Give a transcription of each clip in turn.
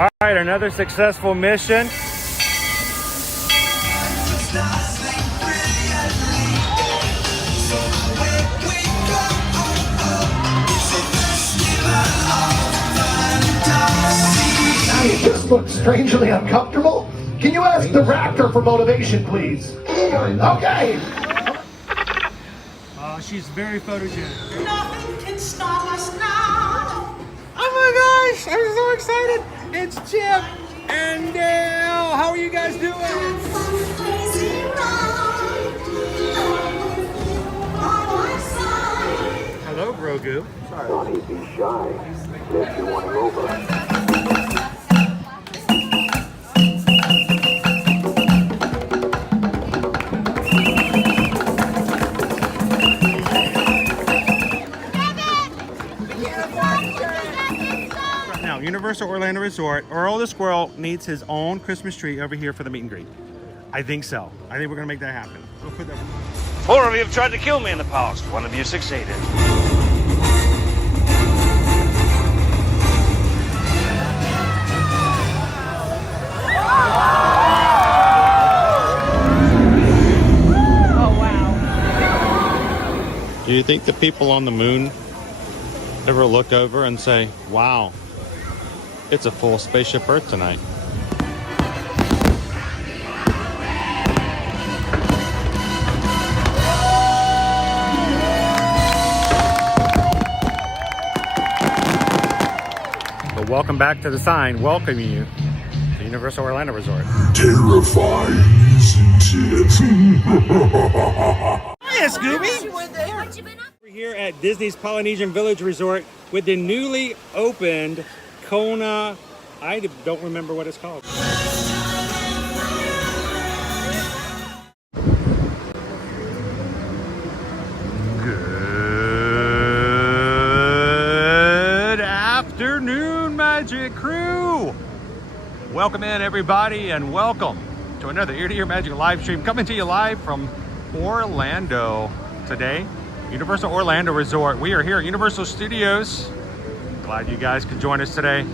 All right, another successful mission. You just look strangely uncomfortable. Can you ask the raptor for motivation, please? Okay. She's very photogenic. Nothing can stop us now. Oh my gosh, I'm so excited. It's Chip and Dale. How are you guys doing? Hello, Grogu. Sorry. Be shy. If you want to go over. Universal Orlando Resort, Earl the Squirrel needs his own Christmas tree over here for the meet and greet. I think so. I think we're gonna make that happen. We'll put that. 4 of you have tried to kill me in the past. 1 of you succeeded. Oh wow. Do you think the people on the moon ever look over and say, wow, it's a full spaceship Earth tonight? But welcome back to the sign welcoming you to Universal Orlando Resort. Terrifying, isn't it? Hiya, Scooby! We're here at Disney's Polynesian Village Resort with the newly opened Kona, I don't remember what it's called. Good afternoon, Magic Crew! Welcome in, everybody, and welcome to another Ear to Ear Magic live stream coming to you live from Orlando today. Universal Orlando Resort. We are here at Universal Studios. Glad you guys could join us today.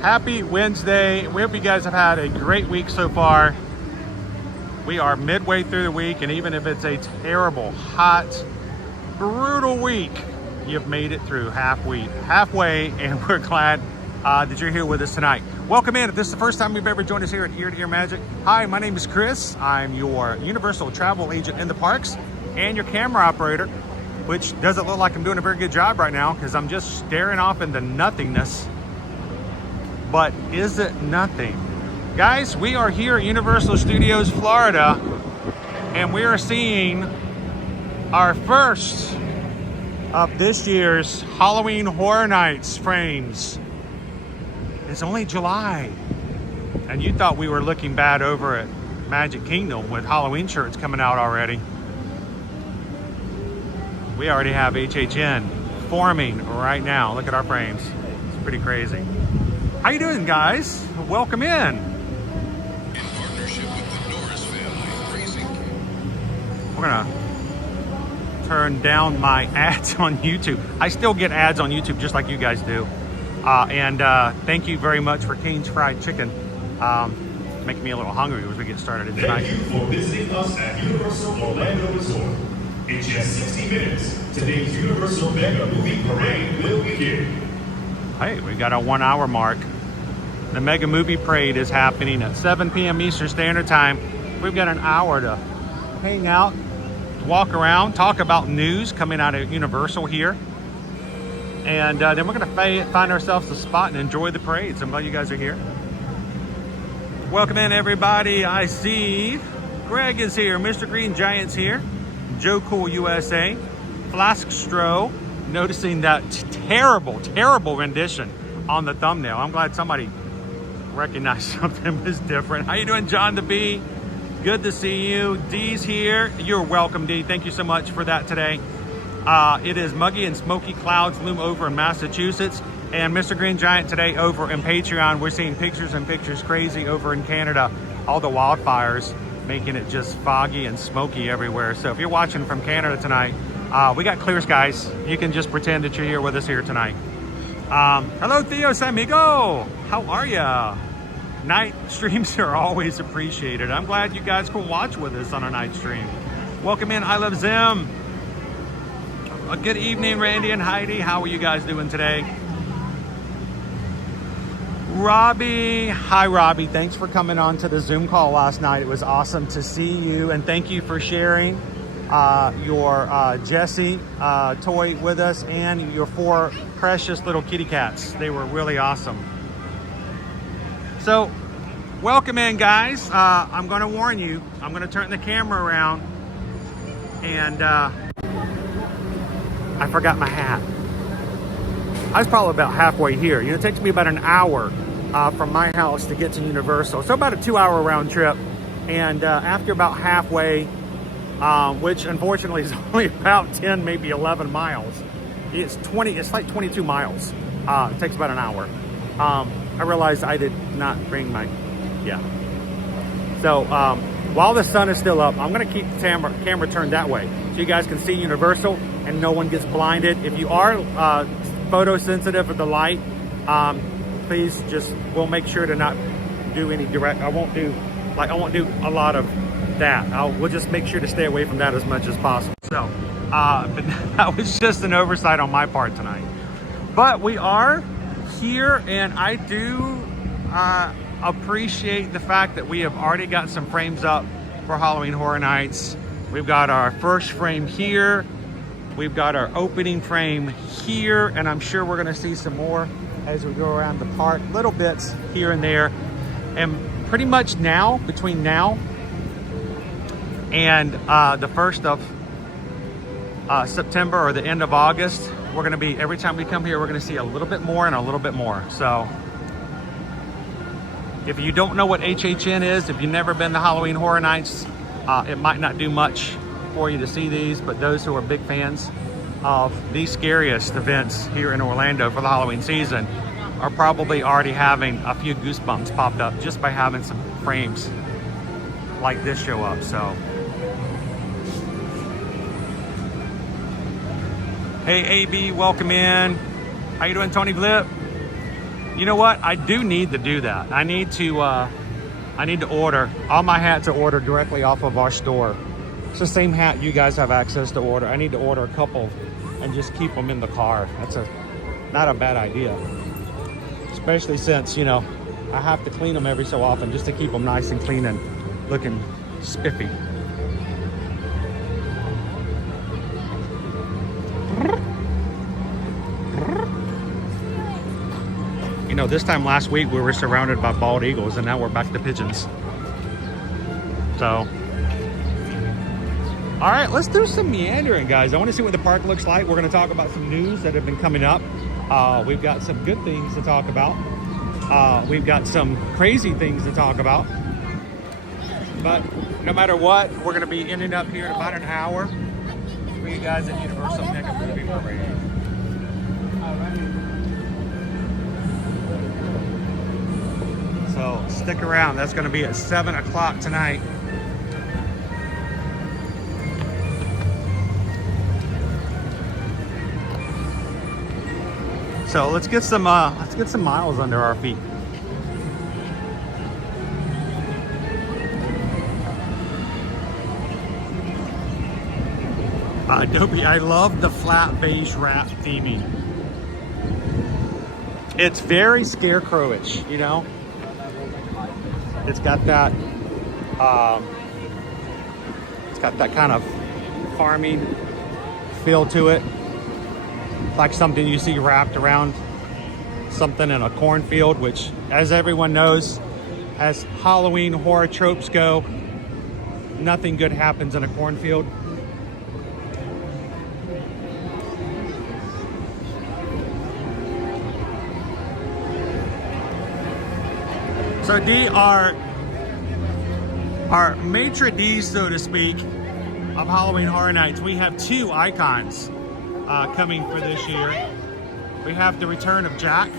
Happy Wednesday. We hope you guys have had a great week so far. We are midway through the week, and even if it's a terrible, hot, brutal week, you've made it through halfway, and we're glad that you're here with us tonight. Welcome in. If this is the first time you've ever joined us here at Ear to Ear Magic, hi, my name is Chris. I'm your Universal travel agent in the parks and your camera operator, which doesn't look like I'm doing a very good job right now because I'm just staring off into nothingness. But is it nothing? Guys, we are here at Universal Studios, Florida, and we are seeing our first of this year's Halloween Horror Nights frames. It's only July, and you thought we were looking bad over at Magic Kingdom with Halloween shirts coming out already. We already have HHN forming right now. Look at our frames. It's pretty crazy. How you doing, guys? Welcome in. Partnership with the Norris family, Racing. We're gonna turn down my ads on YouTube. I still get ads on YouTube just like you guys do. And thank you very much for Cane's Fried Chicken. Making me a little hungry as we get started tonight. Thank you for visiting us at Universal Orlando Resort. In just 60 minutes, today's Universal Mega Movie Parade will begin. Hey, we got a 1 hour mark. The Mega Movie Parade is happening at 7 p.m. Eastern Standard Time. We've got an hour to hang out, walk around, talk about news coming out of Universal here. And then we're gonna find ourselves a spot and enjoy the parade. So I'm glad you guys are here. Welcome in, everybody. I see Greg is here, Mr. Green Giant's here, Joe Cool USA, Flask Stro, noticing that terrible rendition on the thumbnail. I'm glad somebody recognized something was different. How you doing, John the Bee? Good to see you. Dee's here. You're welcome, Dee. Thank you so much for that today. It is muggy and smoky clouds loom over in Massachusetts. And Mr. Green Giant today over in Patreon, we're seeing pictures and pictures crazy over in Canada. All the wildfires making it just foggy and smoky everywhere. So if you're watching from Canada tonight, we got clear skies. You can just pretend that you're here with us here tonight. Hello, Theo Samigo. How are ya? Night streams are always appreciated. I'm glad you guys can watch with us on a night stream. Welcome in, I Love Zim. A good evening, Randy and Heidi. How are you guys doing today? Robbie, hi Robbie. Thanks for coming on to the Zoom call last night. It was awesome to see you, and thank you for sharing your Jessie toy with us and your 4 precious little kitty cats. They were really awesome. So, welcome in, guys. I'm going to warn you, I'm going to turn the camera around, and I forgot my hat. I was probably about halfway here. You know, it takes me about an hour from my house to get to Universal. So about a 2-hour round trip. And after about halfway, which unfortunately is only about 10, maybe 11 miles. It's like 22 miles. It takes about an hour. I realized I did not bring my, So while the sun is still up, I'm gonna keep the camera turned that way so you guys can see Universal and no one gets blinded. If you are photosensitive with the light, please we'll make sure to not do any direct. I won't do a lot of that. We'll just make sure to stay away from that as much as possible. So, but that was just an oversight on my part tonight. But we are here, and I do appreciate the fact that we have already got some frames up for Halloween Horror Nights. We've got our first frame here. We've got our opening frame here, and I'm sure we're gonna see some more as we go around the park, little bits here and there. And pretty much now, between now and the 1st of September or the end of August, we're gonna be, every time we come here, we're gonna see a little bit more and a little bit more. So if you don't know what HHN is, if you've never been to Halloween Horror Nights, it might not do much for you to see these, but those who are big fans of the scariest events here in Orlando for the Halloween season are probably already having a few goosebumps popped up just by having some frames like this show up. So, hey AB, welcome in. How you doing, Tony Blip? You know what? I do need to do that. I need to order. All my hats are ordered directly off of our store. It's the same hat you guys have access to order. I need to order a couple and just keep them in the car. That's not a bad idea. Especially since, you know, I have to clean them every so often just to keep them nice and clean and looking spiffy. You know, this time last week we were surrounded by bald eagles, and now we're back to pigeons. So, all right, let's do some meandering, guys. I want to see what the park looks like. We're going to talk about some news that have been coming up. We've got some good things to talk about. We've got some crazy things to talk about. But no matter what, we're going to be ending up here in about an hour for you guys at Universal Mega Movie Parade. So stick around. That's going to be at 7 o'clock tonight. So let's get some miles under our feet. Adobe, I love the flat beige wrap theming. It's very scarecrowish, you know. It's got that kind of farming feel to it. Like something you see wrapped around something in a cornfield, which, as everyone knows, as Halloween horror tropes go, nothing good happens in a cornfield. So D, our maitre d', so to speak, of Halloween Horror Nights, we have 2 icons coming for this year. We have the return of Jack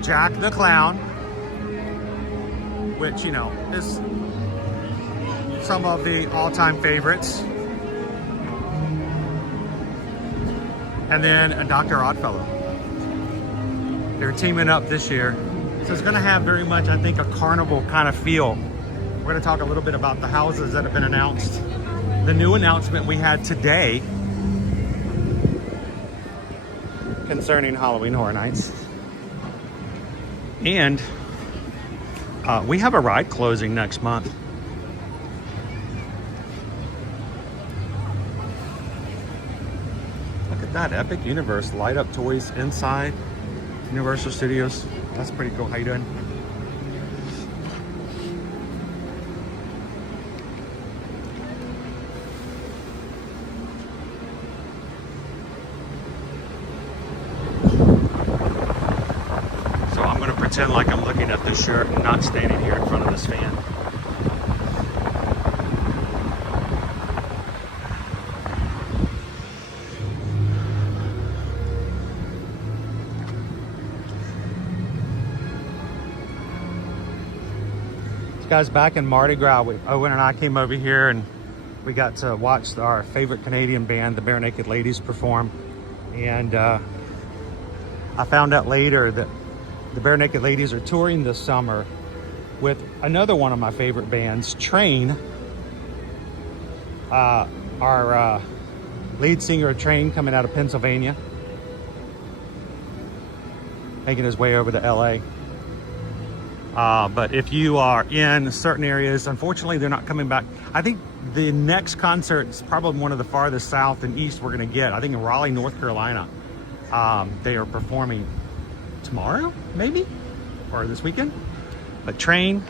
the Clown, which, you know, is some of the all-time favorites. And then Dr. Oddfellow. They're teaming up this year. So it's gonna have very much, I think, a carnival kind of feel. We're gonna talk a little bit about the houses that have been announced. The new announcement we had today concerning Halloween Horror Nights. And we have a ride closing next month. Look at that, Epic Universe light up toys inside Universal Studios. That's pretty cool. How you doing? So I'm going to pretend like I'm looking at this shirt and not standing here in front of this fan. Guys, back in Mardi Gras, Owen and I came over here and we got to watch our favorite Canadian band, the Bare Naked Ladies, perform. And I found out later that the Bare Naked Ladies are touring this summer with another one of my favorite bands, Train. Our lead singer of Train, coming out of Pennsylvania, making his way over to LA. But if you are in certain areas, unfortunately, they're not coming back. I think the next concert is probably one of the farthest south and east we're going to get. I think in Raleigh, North Carolina. They are performing tomorrow, maybe, or this weekend. But Train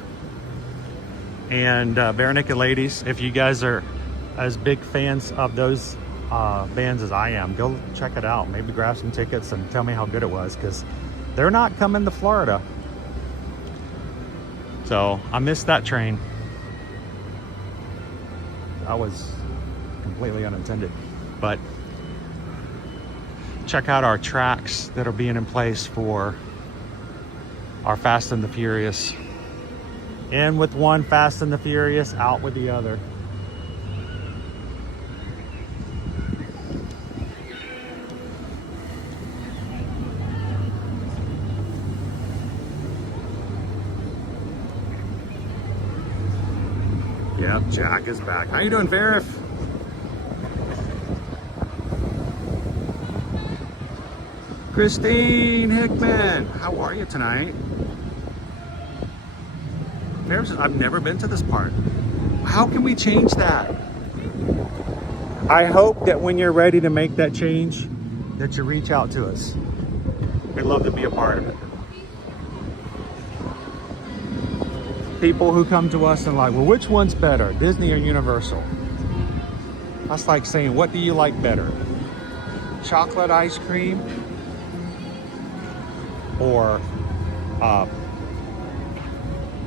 and Bare Naked Ladies, if you guys are as big fans of those bands as I am, go check it out. Maybe grab some tickets and tell me how good it was, because they're not coming to Florida. So I missed that train. That was completely unintended. But check out our tracks that are being in place for our Fast and the Furious. In with one Fast and the Furious, out with the other. Yep, Jack is back. How you doing, Verif? Christine Hickman, how are you tonight? Verif says, I've never been to this part. How can we change that? I hope that when you're ready to make that change, that you reach out to us. We'd love to be a part of it. People who come to us and like, well, which one's better, Disney or Universal? That's like saying, what do you like better? Chocolate ice cream or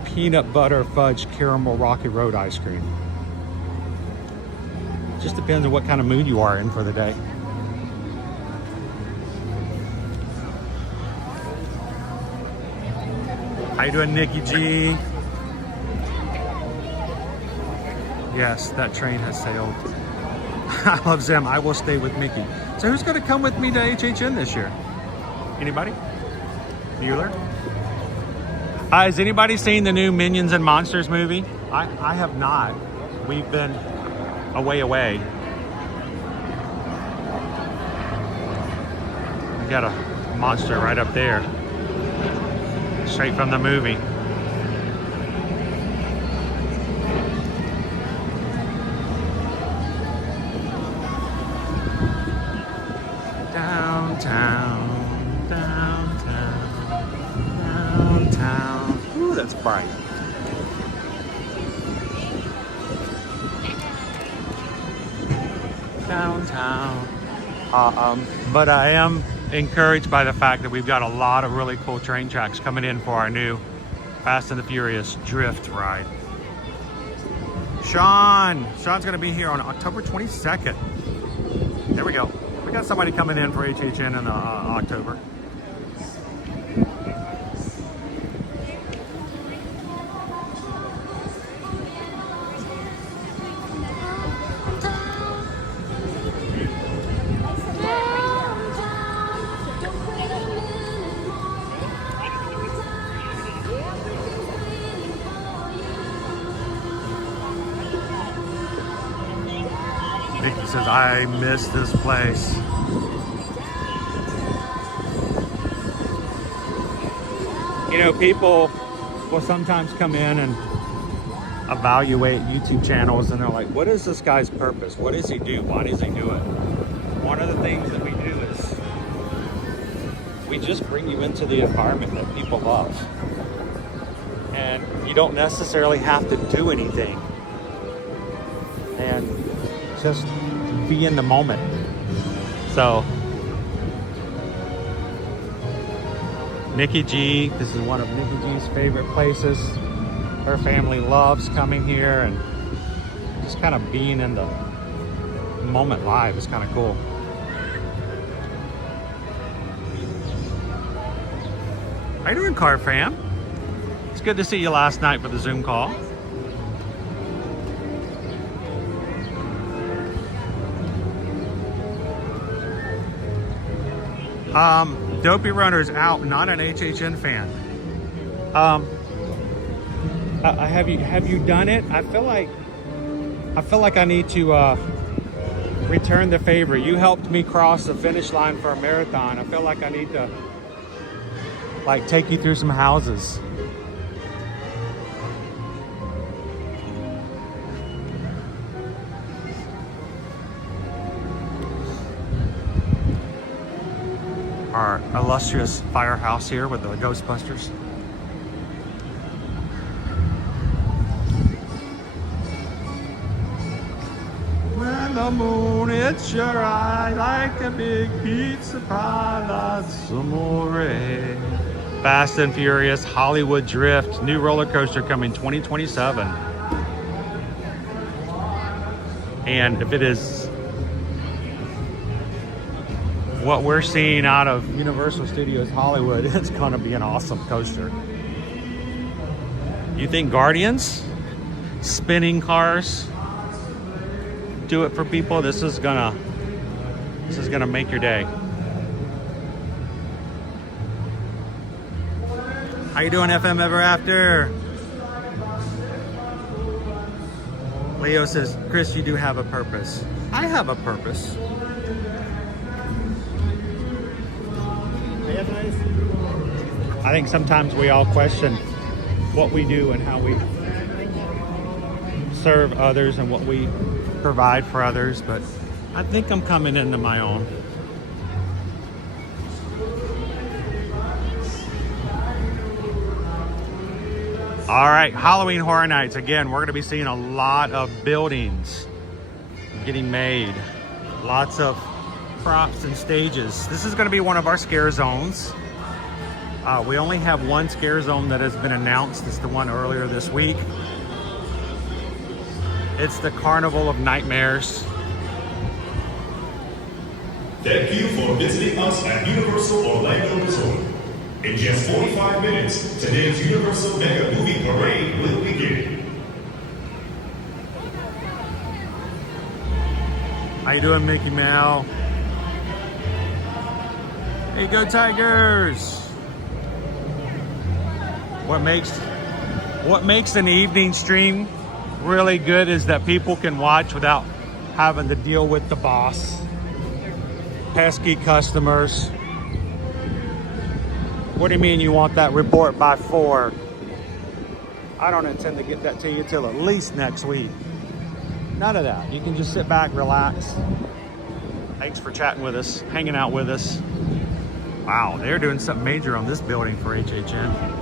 peanut butter fudge caramel Rocky Road ice cream? Just depends on what kind of mood you are in for the day. How you doing, Nikki G? Yes, that train has sailed. I love Zem. I will stay with Mickey. So who's going to come with me to HHN this year? Anybody? Bueller? Has anybody seen the new Minions and Monsters movie? I have not. We've been away. We got a monster right up there. Straight from the movie. Downtown. Ooh, that's bright. Downtown. But I am encouraged by the fact that we've got a lot of really cool train tracks coming in for our new Fast and the Furious Drift ride. Sean's going to be here on October 22nd. There we go. We got somebody coming in for HHN in October. says, I miss this place. You know, people will sometimes come in and evaluate YouTube channels and they're like, what is this guy's purpose? What does he do? Why does he do it? One of the things that we do is we just bring you into the environment that people love. And you don't necessarily have to do anything. And just be in the moment. So, Nikki G, this is one of Nikki G's favorite places. Her family loves coming here, and just kind of being in the moment live is kind of cool. How you doing, Car Fam? It's good to see you last night for the Zoom call. Dopey Runner's out, not an HHN fan. Have you done it? I feel like I need to return the favor. You helped me cross the finish line for a marathon. I feel like I need to like take you through some houses. Our illustrious firehouse here with the Ghostbusters. When the moon hits your eye like a big pizza pie, that's amore. Fast and Furious Hollywood Drift, new roller coaster coming 2027. And if it is what we're seeing out of Universal Studios Hollywood, it's gonna be an awesome coaster. You think Guardians, spinning cars, do it for people? This is gonna make your day. How you doing, FM Ever After? Leo says, Chris, you do have a purpose. I have a purpose. I think sometimes we all question what we do and how we serve others and what we provide for others, but I think I'm coming into my own. All right, Halloween Horror Nights. Again, we're going to be seeing a lot of buildings getting made. Lots of props and stages. This is going to be one of our scare zones. We only have one scare zone that has been announced. It's the one earlier this week. It's the Carnival of Nightmares. Thank you for visiting us at Universal Orlando Resort. In just 45 minutes, today's Universal Mega Movie Parade will begin. How you doing, Mickey Mouse? Hey, go Tigers! What makes an evening stream really good is that people can watch without having to deal with the boss. Pesky customers. What do you mean you want that report by 4? I don't intend to get that to you till at least next week. None of that. You can just sit back, relax. Thanks for chatting with us, hanging out with us. Wow, they're doing something major on this building for HHN.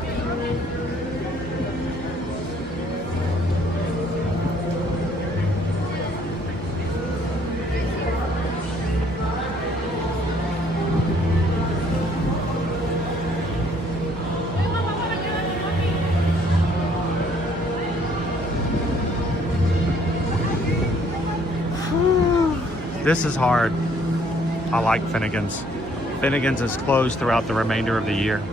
This is hard. I like Finnegan's. Finnegan's is closed throughout the remainder of the year.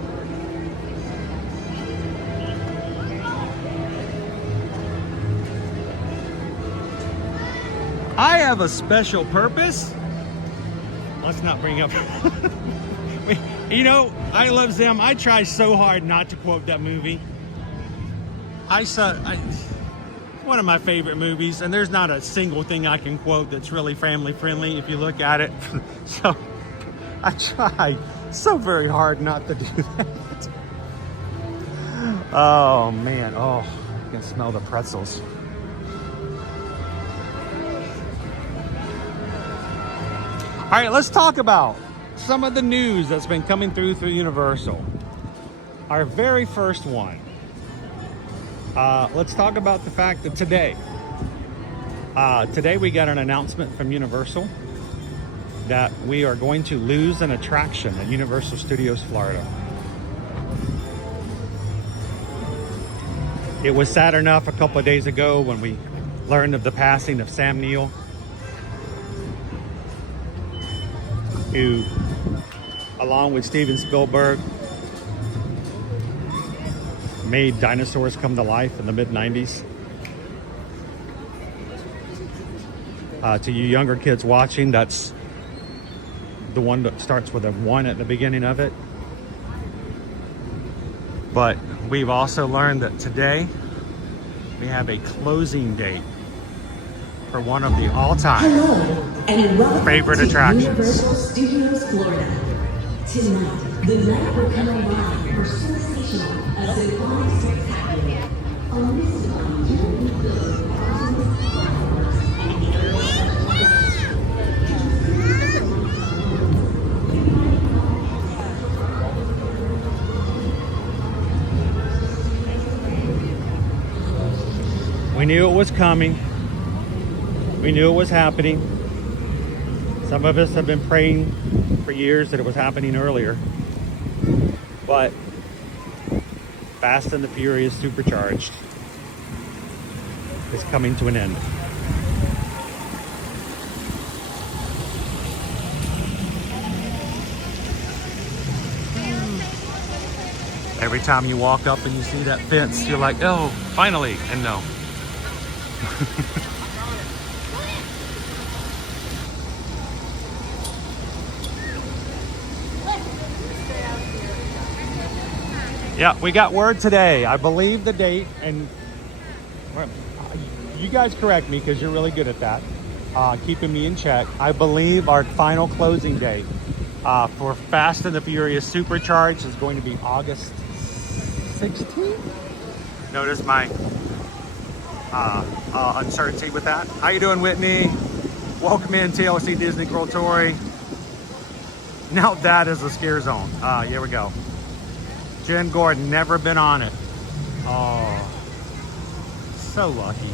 I have a special purpose. Let's not bring up. You know, I love them. I try so hard not to quote that movie. one of my favorite movies, and there's not a single thing I can quote that's really family friendly if you look at it. So I try so very hard not to do that. Oh man, oh, I can smell the pretzels. All right, let's talk about some of the news that's been coming through Universal. Our very first one. Let's talk about the fact that today we got an announcement from Universal that we are going to lose an attraction at Universal Studios Florida. It was sad enough a couple of days ago when we learned of the passing of Sam Neill, who, along with Steven Spielberg, made dinosaurs come to life in the mid-90s. To you younger kids watching, that's the one that starts with a 1 at the beginning of it. But we've also learned that today we have a closing date for one of the all-time favorite attractions. Universal Studios Florida. Tonight, the night will come alive for sensational, a symphonic spectacular, a mystical journey filled with thousands of fireworks and We knew it was coming. We knew it was happening. Some of us have been praying for years that it was happening earlier. But Fast and the Furious Supercharged is coming to an end. Every time you walk up and you see that fence, you're like, oh, finally, and no. Yeah, we got word today. I believe the date, and you guys correct me because you're really good at that, keeping me in check. I believe our final closing date for Fast and the Furious Supercharged is going to be August 16th. Notice my uncertainty with that. How you doing, Whitney? Welcome in, TLC Disney Girl Tory. Now that is a scare zone. Here we go. Jen Gordon, never been on it. Oh, so lucky.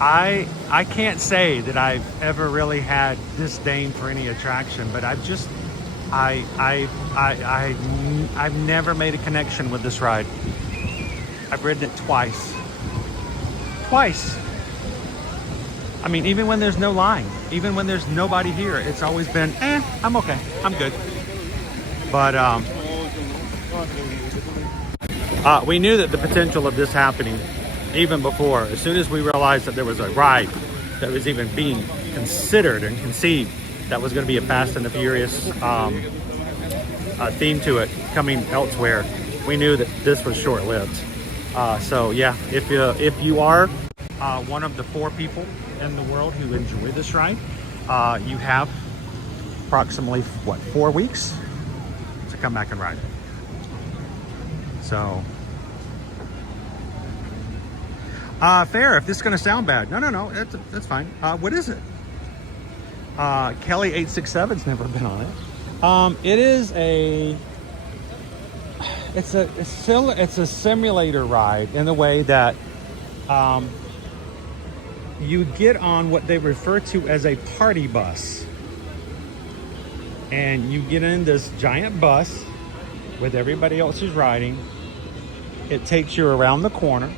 I can't say that I've ever really had disdain for any attraction, but I've never made a connection with this ride. I've ridden it twice. I mean, even when there's no line, even when there's nobody here, it's always been, I'm okay, I'm good. But we knew that the potential of this happening even before. As soon as we realized that there was a ride that was even being considered and conceived that was going to be a Fast and the Furious theme to it coming elsewhere, we knew that this was short-lived. So yeah, if you are one of the 4 people in the world who enjoy this ride, you have approximately 4 weeks to come back and ride it. So fair, if this is going to sound bad. No, that's fine. What is it? Kelly 867's never been on it. It is it's a simulator ride in the way that you get on what they refer to as a party bus, and you get in this giant bus with everybody else who's riding. It takes you around the corner.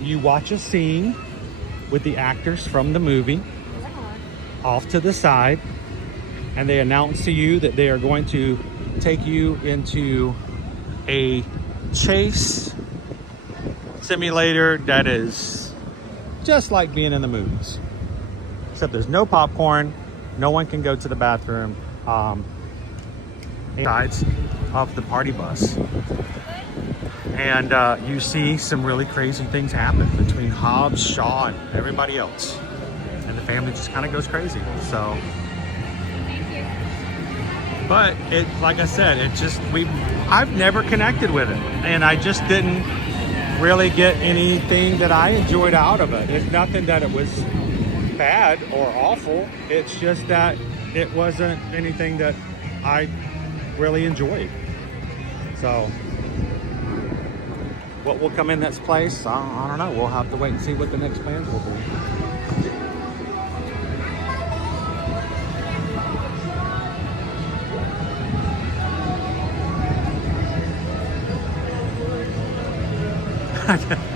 You watch a scene with the actors from the movie off to the side, and they announce to you that they are going to take you into a chase simulator that is just like being in the movies, except there's no popcorn, no one can go to the bathroom, sides of the party bus. And you see some really crazy things happen between Hobbs, Shaw, and everybody else. And the family just kind of goes crazy. So, but it, like I said, it just, I've never connected with it. And I just didn't really get anything that I enjoyed out of it. It's nothing that it was bad or awful. It's just that it wasn't anything that I really enjoyed. So what will come in this place, I don't know. We'll have to wait and see what the next plans will be.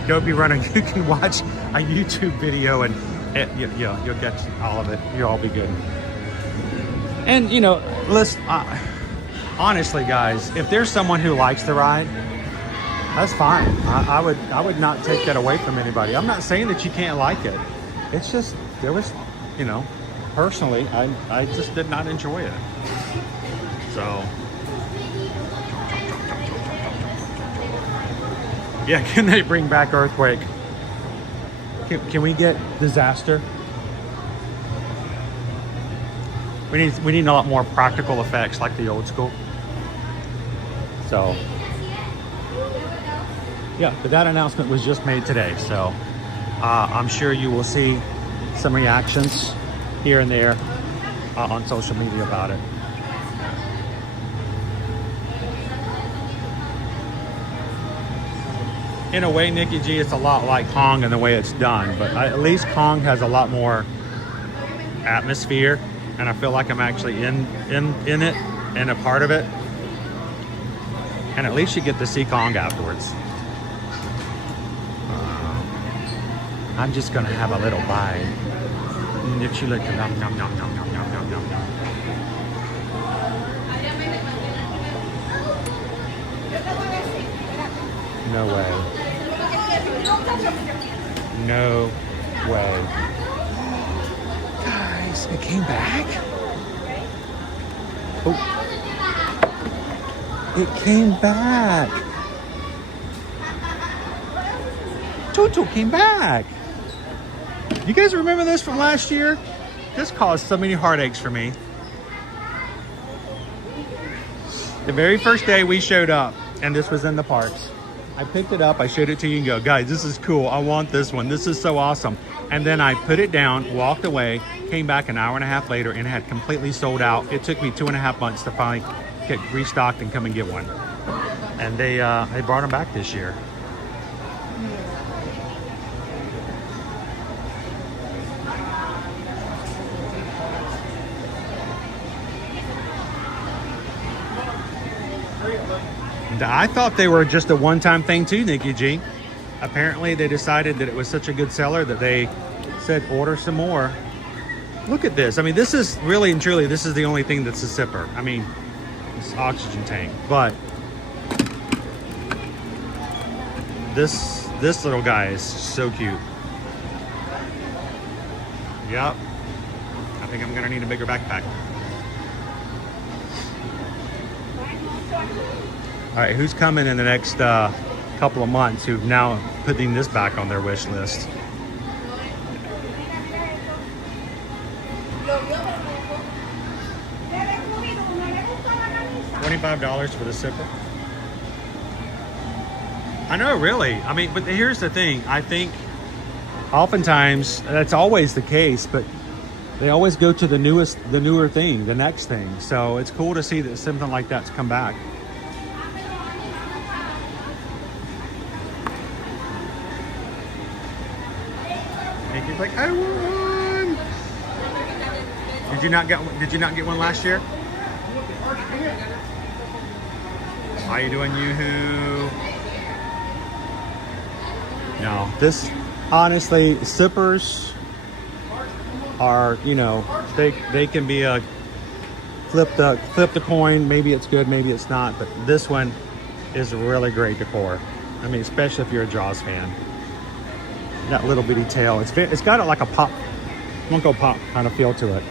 Don't be running. You can watch a YouTube video and you'll get all of it. You'll all be good. And you know, listen, honestly, guys, if there's someone who likes the ride, that's fine. I would not take that away from anybody. I'm not saying that you can't like it. It's just there was, you know, personally, I just did not enjoy it. So. Yeah, can they bring back Earthquake? Can we get Disaster? We need a lot more practical effects like the old school. So, yeah, but that announcement was just made today. So, I'm sure you will see some reactions here and there on social media about it. In a way, Nikki G, it's a lot like Kong in the way it's done, but at least Kong has a lot more atmosphere, and I feel like I'm actually in it and a part of it. And at least you get to see Kong afterwards. I'm just gonna have a little bite. If you like to nom nom nom nom nom nom nom nom nom. No way. No way. Guys, it came back? Oh. It came back. Toto came back. You guys remember this from last year? This caused so many heartaches for me. The very first day we showed up, and this was in the parks. I picked it up, I showed it to you and go, guys, this is cool. I want this one. This is so awesome. And then I put it down, walked away, came back an hour and a half later and it had completely sold out. It took me 2.5 months to finally get restocked and come and get one. And they brought them back this year. I thought they were just a one-time thing too, Nikki G. Apparently they decided that it was such a good seller that they said order some more. Look at this. I mean, this is really and truly, this is the only thing that's a sipper. I mean, it's oxygen tank, but this little guy is so cute. Yep. I think I'm gonna need a bigger backpack. All right, who's coming in the next couple of months who've now putting this back on their wish list? $25 for the sipper? I know, really. I mean, but here's the thing. I think oftentimes that's always the case, but they always go to the newer thing, the next thing. So it's cool to see that something like that's come back. He's like, I won. Did you not get one last year? How you doing, Yoo-hoo? No, this honestly, sippers are, you know, they can be a flip the coin. Maybe it's good, maybe it's not. But this one is really great decor. I mean, especially if you're a Jaws fan. That little bitty tail. It's got it like a pop, Funko Pop kind of feel to it.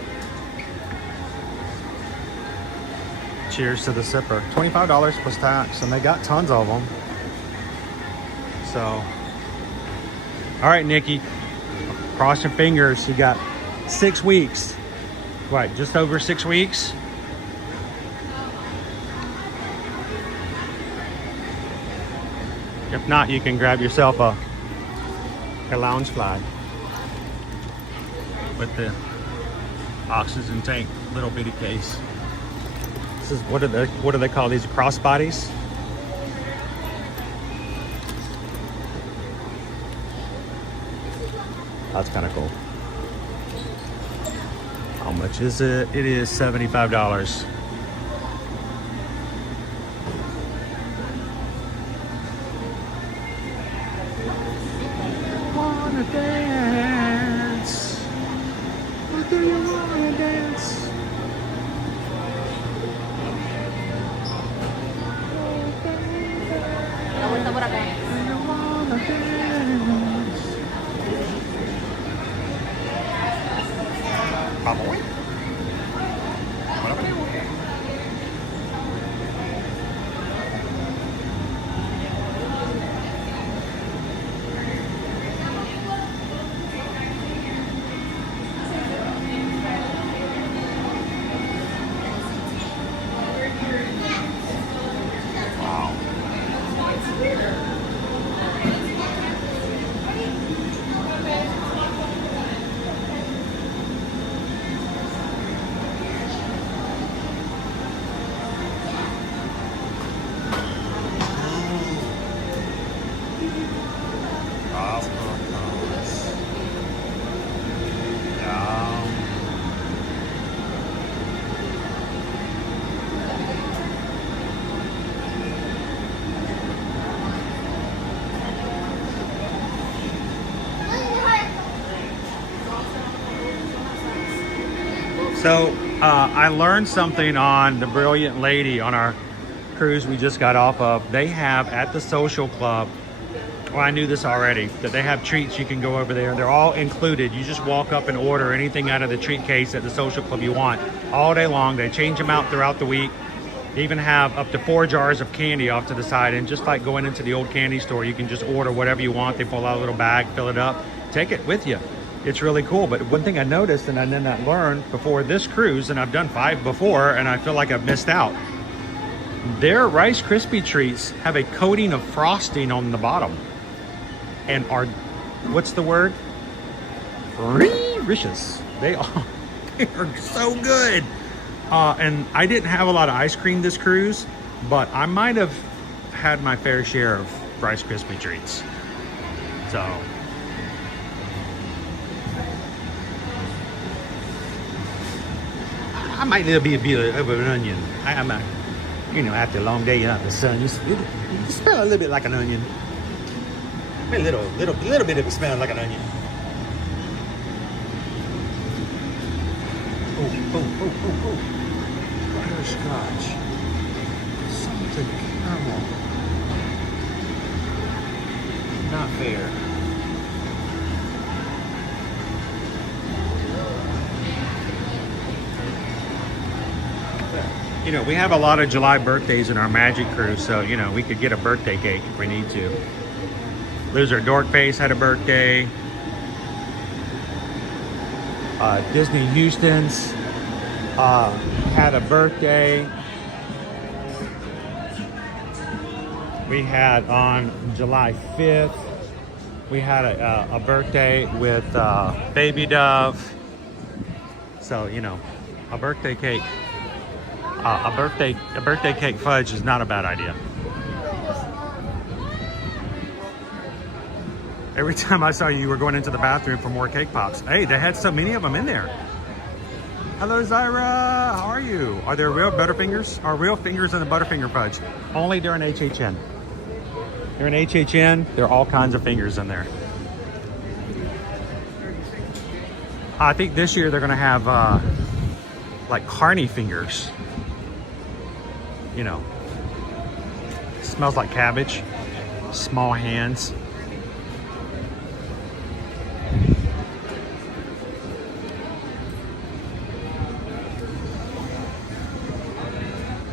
Cheers to the sipper. $25 plus tax, and they got tons of them. So, all right, Nikki, cross your fingers. You got 6 weeks. What, just over 6 weeks? If not, you can grab yourself a lounge fly with the oxygen tank little bitty case. This is what do they call these, crossbodies? That's kind of cool. How much is it? It is $75. Wanna dance? Or do you wanna dance? Probably. Whatever you want. Wow. So I learned something on the Brilliant Lady on our cruise we just got off of. They have at the social club, well, I knew this already, that they have treats you can go over there. They're all included. You just walk up and order anything out of the treat case at the social club you want all day long. They change them out throughout the week. They even have up to 4 jars of candy off to the side. And just like going into the old candy store, you can just order whatever you want. They pull out a little bag, fill it up, take it with you. It's really cool. But one thing I noticed, and I did not learn before this cruise, and I've done 5 before, and I feel like I've missed out. Their Rice Krispie treats have a coating of frosting on the bottom, and are, what's the word? Delicious. They are so good. And I didn't have a lot of ice cream this cruise, but I might have had my fair share of Rice Krispie treats. So. I might need to be a bit of an onion. I'm a, you know, after a long day out in the sun, you smell a little bit like an onion. A little bit of it smells like an onion. Oh. Butterscotch. Salted caramel. Not fair. You know, we have a lot of July birthdays in our Magic Cruise, so, you know, we could get a birthday cake if we need to. Loser Dorkface had a birthday. Disney Houston's had a birthday. We had on July 5th, we had a birthday with Baby Dove. So, you know, a birthday cake. A birthday cake fudge is not a bad idea. Every time I saw you, you were going into the bathroom for more cake pops. Hey, they had so many of them in there. Hello, Zyra. How are you? Are there real Butterfingers? Are real fingers in the Butterfinger fudge? Only during HHN. During HHN, there are all kinds of fingers in there. I think this year they're going to have like carny fingers. You know, smells like cabbage, small hands.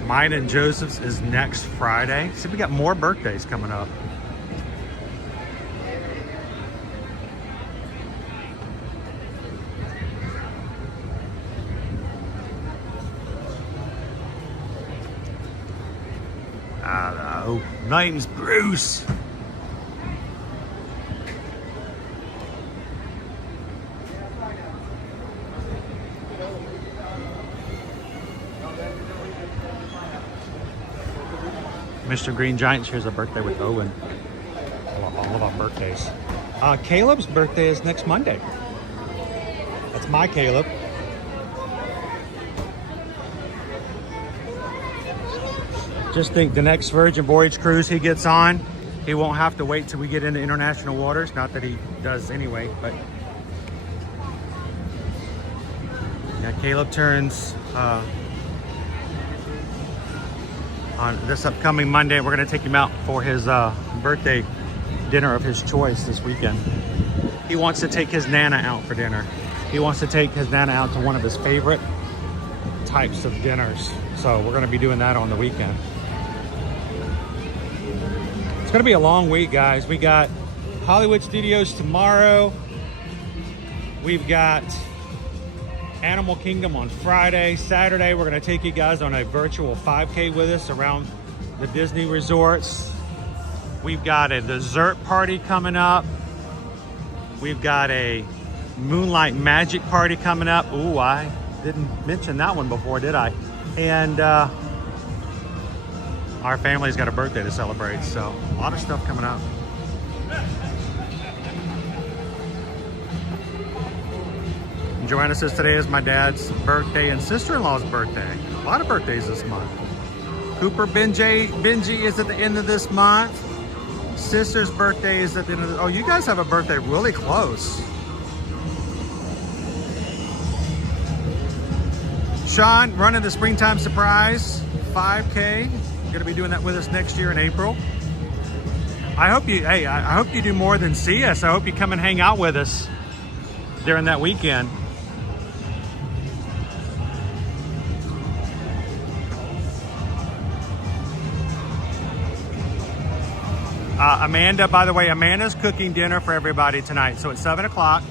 Mine and Joseph's is next Friday. See, we got more birthdays coming up. Hello. Name's Bruce. Mr. Green Giant shares a birthday with Owen. I love our birthdays. Caleb's birthday is next Monday. That's my Caleb. Just think the next Virgin Voyage cruise he gets on, he won't have to wait till we get into international waters. Not that he does anyway, but yeah, Caleb turns on this upcoming Monday. We're going to take him out for his birthday dinner of his choice this weekend. He wants to take his Nana out for dinner. He wants to take his Nana out to one of his favorite types of dinners. So we're going to be doing that on the weekend. It's going to be a long week, guys. We got Hollywood Studios tomorrow. We've got Animal Kingdom on Friday. Saturday, we're going to take you guys on a virtual 5K with us around the Disney resorts. We've got a dessert party coming up. We've got a Moonlight Magic party coming up. Ooh, I didn't mention that one before, did I? And our family's got a birthday to celebrate, so a lot of stuff coming up. Joanna says today is my dad's birthday and sister-in-law's birthday. A lot of birthdays this month. Cooper Benji is at the end of this month. Sister's birthday is at the end of the... Oh, you guys have a birthday really close. Sean running the Springtime Surprise 5K. You're gonna be doing that with us next year in April. I hope you do more than see us. I hope you come and hang out with us during that weekend. Amanda, by the way, Amanda's cooking dinner for everybody tonight. So at 7 o'clock,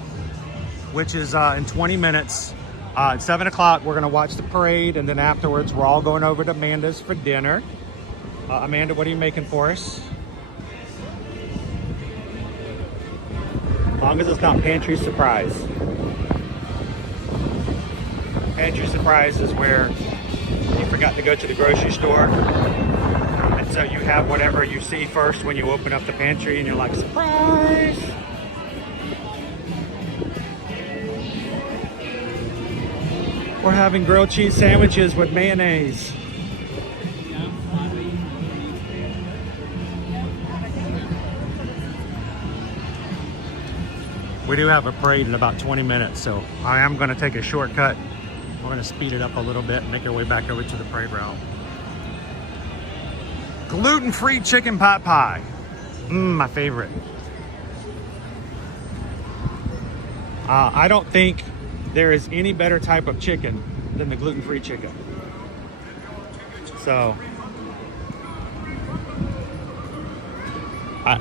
which is in 20 minutes, at 7 o'clock, we're going to watch the parade. And then afterwards, we're all going over to Amanda's for dinner. Amanda, what are you making for us? As long as it's not pantry surprise. Pantry surprise is where you forgot to go to the grocery store. And so you have whatever you see first when you open up the pantry and you're like, surprise! We're having grilled cheese sandwiches with mayonnaise. We do have a parade in about 20 minutes, so I am going to take a shortcut. We're going to speed it up a little bit and make our way back over to the parade route. Gluten-free chicken pot pie. My favorite. I don't think there is any better type of chicken than the gluten-free chicken. So, I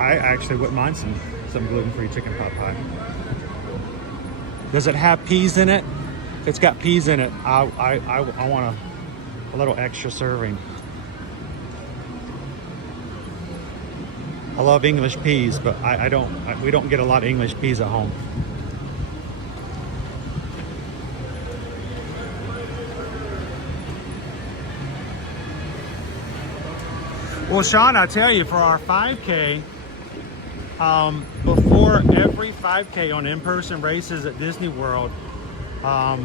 actually wouldn't mind some gluten-free chicken pot pie. Does it have peas in it? If it's got peas in it, I want a little extra serving. I love English peas, but we don't get a lot of English peas at home. Well, Sean, I tell you, for our 5K, before every 5K on in-person races at Disney World,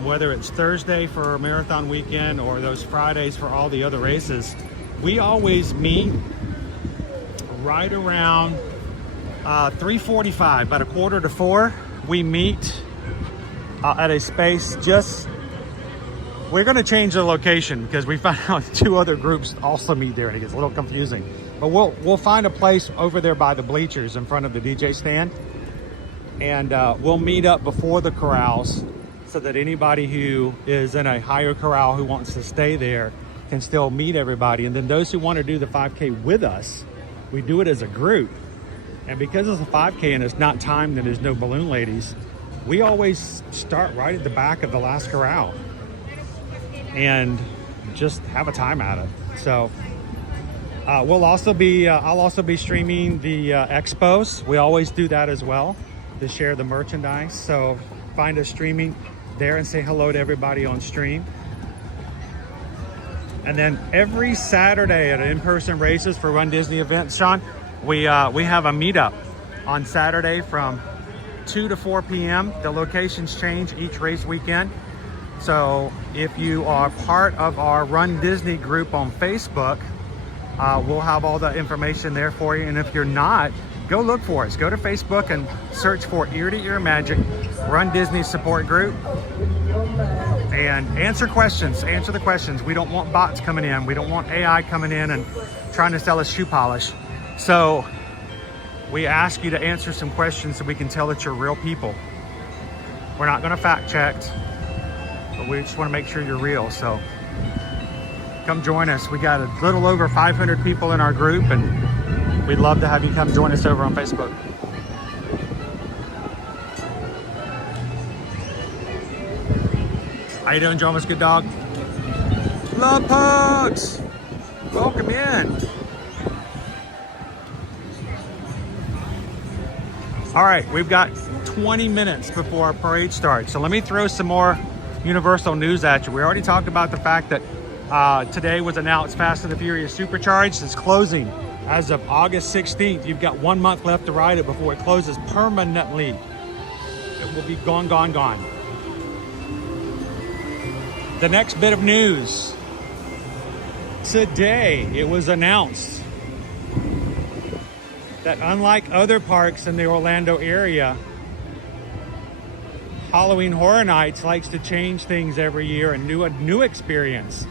whether it's Thursday for marathon weekend or those Fridays for all the other races, we always meet right around 3:45, about 3:45. We meet at a space we're going to change the location because we found out 2 other groups also meet there and it gets a little confusing. But we'll find a place over there by the bleachers in front of the DJ stand, and we'll meet up before the corrals so that anybody who is in a higher corral who wants to stay there can still meet everybody. And then those who want to do the 5K with us, we do it as a group. And because it's a 5K and it's not timed and there's no balloon ladies, we always start right at the back of the last corral and just have a time at it. So I'll also be streaming the expos. We always do that as well to share the merchandise. So find us streaming there and say hello to everybody on stream. And then every Saturday at in-person races for Run Disney events, Sean, we have a meetup on Saturday from 2 to 4 p.m. The locations change each race weekend. So if you are part of our Run Disney group on Facebook, we'll have all the information there for you. And if you're not, go look for us. Go to Facebook and search for Ear to Ear Magic Run Disney Support Group and answer questions. Answer the questions. We don't want bots coming in. We don't want AI coming in and trying to sell us shoe polish. So we ask you to answer some questions so we can tell that you're real people. We're not going to fact check, but we just want to make sure you're real. So come join us. We got a little over 500 people in our group, and we'd love to have you come join us over on Facebook. How you doing, Jomas? Good dog? Love pugs! Welcome in. All right, we've got 20 minutes before our parade starts. So let me throw some more Universal news at you. We already talked about the fact that today was announced Fast and the Furious Supercharged is closing as of August 16th. You've got 1 month left to ride it before it closes permanently. It will be gone, gone, gone. The next bit of news. Today, it was announced that unlike other parks in the Orlando area, Halloween Horror Nights likes to change things every year and a new experience,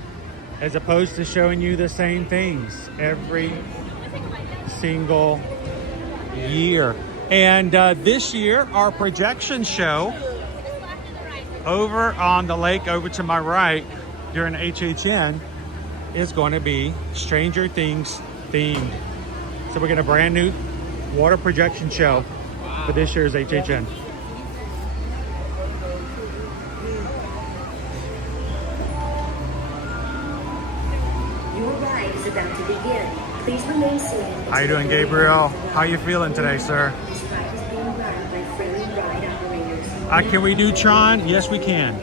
as opposed to showing you the same things every single year. And this year, our projection show over on the lake over to my right during HHN is going to be Stranger Things themed. So we're getting a brand new water projection show for this year's HHN. Your ride is about to begin. Please remain seated. How you doing, Gabriel? How you feeling today, sir? This ride is being run by friendly ride operators. Can we do Tron? Yes, we can.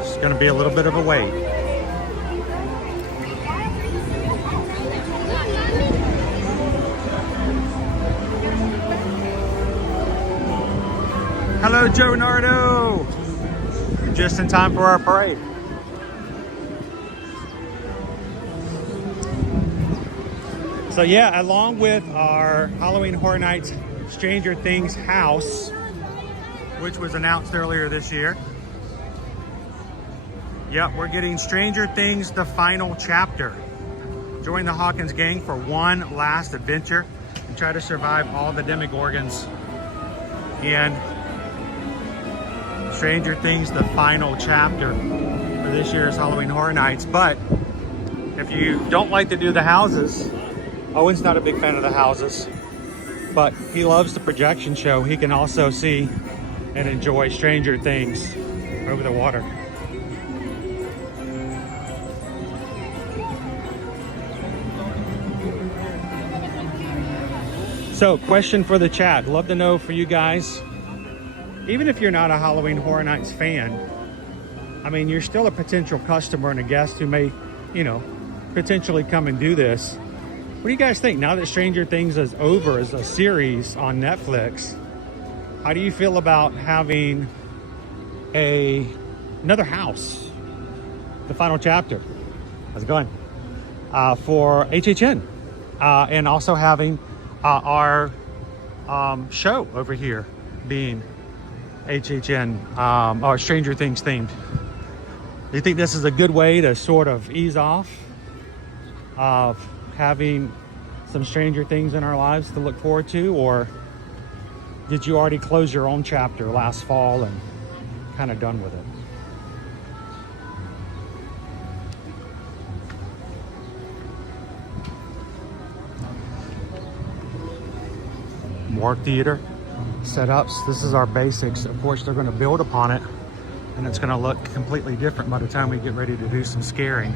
It's going to be a little bit of a wait. Hello, Joe Nardo. Just in time for our parade. So yeah, along with our Halloween Horror Nights Stranger Things house, which was announced earlier this year. Yep, we're getting Stranger Things, the final chapter. Join the Hawkins gang for one last adventure and try to survive all the Demogorgons in Stranger Things, the final chapter for this year's Halloween Horror Nights. But if you don't like to do the houses, Owen's not a big fan of the houses, but he loves the projection show. He can also see and enjoy Stranger Things over the water. So, question for the chat. Love to know for you guys, even if you're not a Halloween Horror Nights fan, I mean, you're still a potential customer and a guest who may, potentially come and do this. What do you guys think now that Stranger Things is over as a series on Netflix? How do you feel about having another house, the final chapter? How's it going? For HHN, and also having our show over here being HHN or Stranger Things themed. Do you think this is a good way to sort of ease off of having some Stranger Things in our lives to look forward to, or did you already close your own chapter last fall and kind of done with it? More theater setups. This is our basics. Of course, they're going to build upon it, and it's going to look completely different by the time we get ready to do some scaring.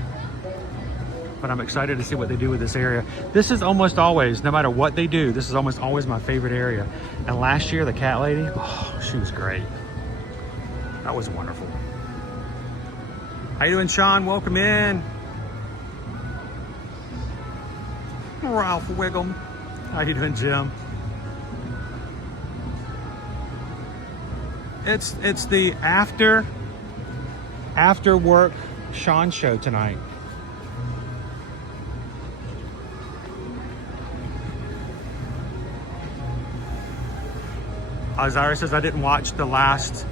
but I'm excited to see what they do with this area. This is almost always, no matter what they do, this is almost always my favorite area. And last year, the cat lady, oh, she was great. That was wonderful. How you doing, Sean? Welcome in. Ralph Wiggum. How you doing, Jim? It's the after work Sean show tonight. Zara says I didn't watch the last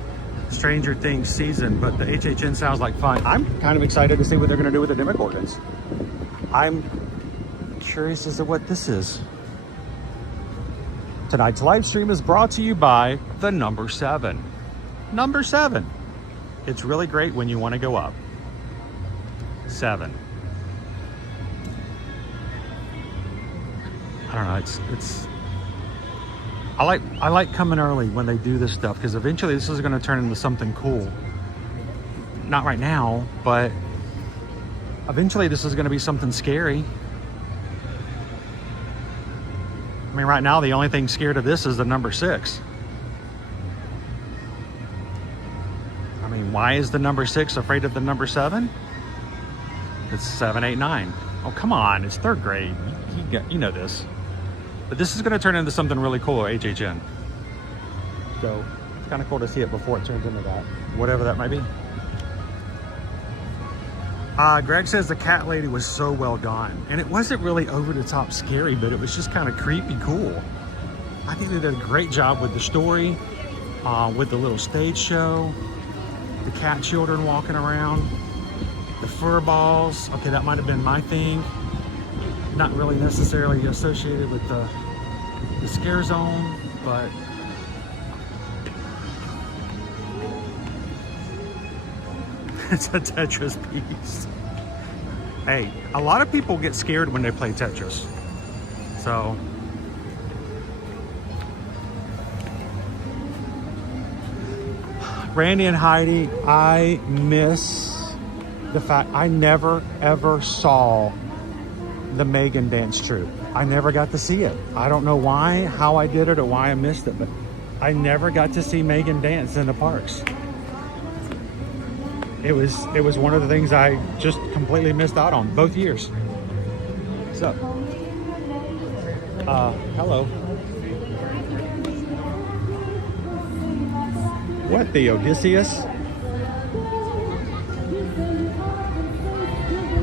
Stranger Things season, but the HHN sounds like fun. I'm kind of excited to see what they're going to do with the Demogorgons. I'm curious as to what this is. Tonight's live stream is brought to you by the number 7. Number 7. It's really great when you want to go up. 7. I don't know. It's. I like coming early when they do this stuff, because eventually this is going to turn into something cool. Not right now, but eventually this is going to be something scary. I mean, right now the only thing scared of this is the number 6. I mean, why is the number 6 afraid of the number 7? It's 7, 8, 9. Oh, come on, it's 3rd grade. You know this. But this is going to turn into something really cool at HHN. So it's kind of cool to see it before it turns into that, whatever that might be. Greg says the cat lady was so well done. And it wasn't really over the top scary, but it was just kind of creepy cool. I think they did a great job with the story, with the little stage show, the cat children walking around, the fur balls. Okay, that might have been my thing. Not really necessarily associated with the scare zone, but it's a Tetris piece. Hey, a lot of people get scared when they play Tetris. So Randy and Heidi, I miss the fact I never ever saw the Megan dance troupe. I never got to see it. I don't know why, how I did it, or why I missed it, but I never got to see Megan dance in the parks. It was one of the things I just completely missed out on both years. What's up? Hello. What, the Odysseus?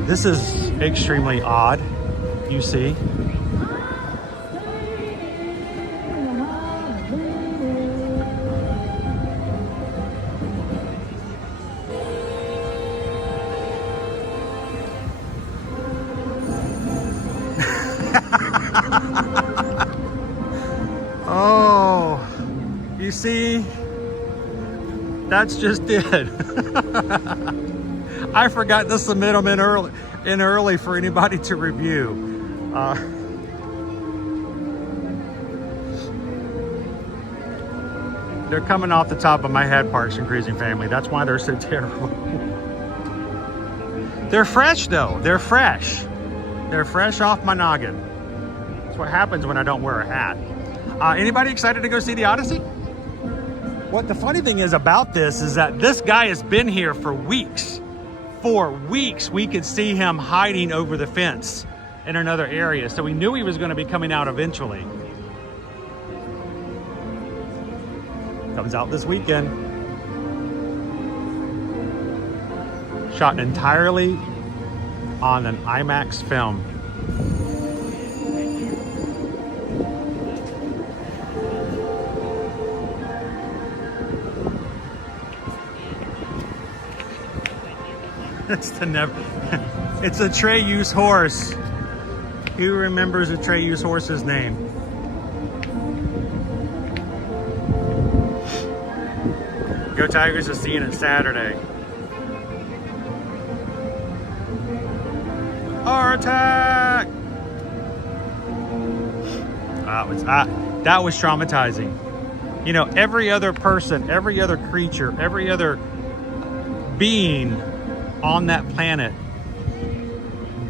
This is extremely odd, you see. Oh, you see, that's just it. I forgot to submit them in early for anybody to review. They're coming off the top of my head, Parks and Cruising family. That's why they're so terrible. They're fresh though. They're fresh. They're fresh off my noggin. That's what happens when I don't wear a hat. Anybody excited to go see the Odyssey? What the funny thing is about this is that this guy has been here for weeks. For weeks, we could see him hiding over the fence in another area. So we knew he was going to be coming out eventually. Comes out this weekend. Shot entirely on an IMAX film. It's a Trey-use horse. Who remembers a Trey-use horse's name? Go Tigers is seeing it Saturday. Attack! That was traumatizing. You know, every other person, every other creature, every other being on that planet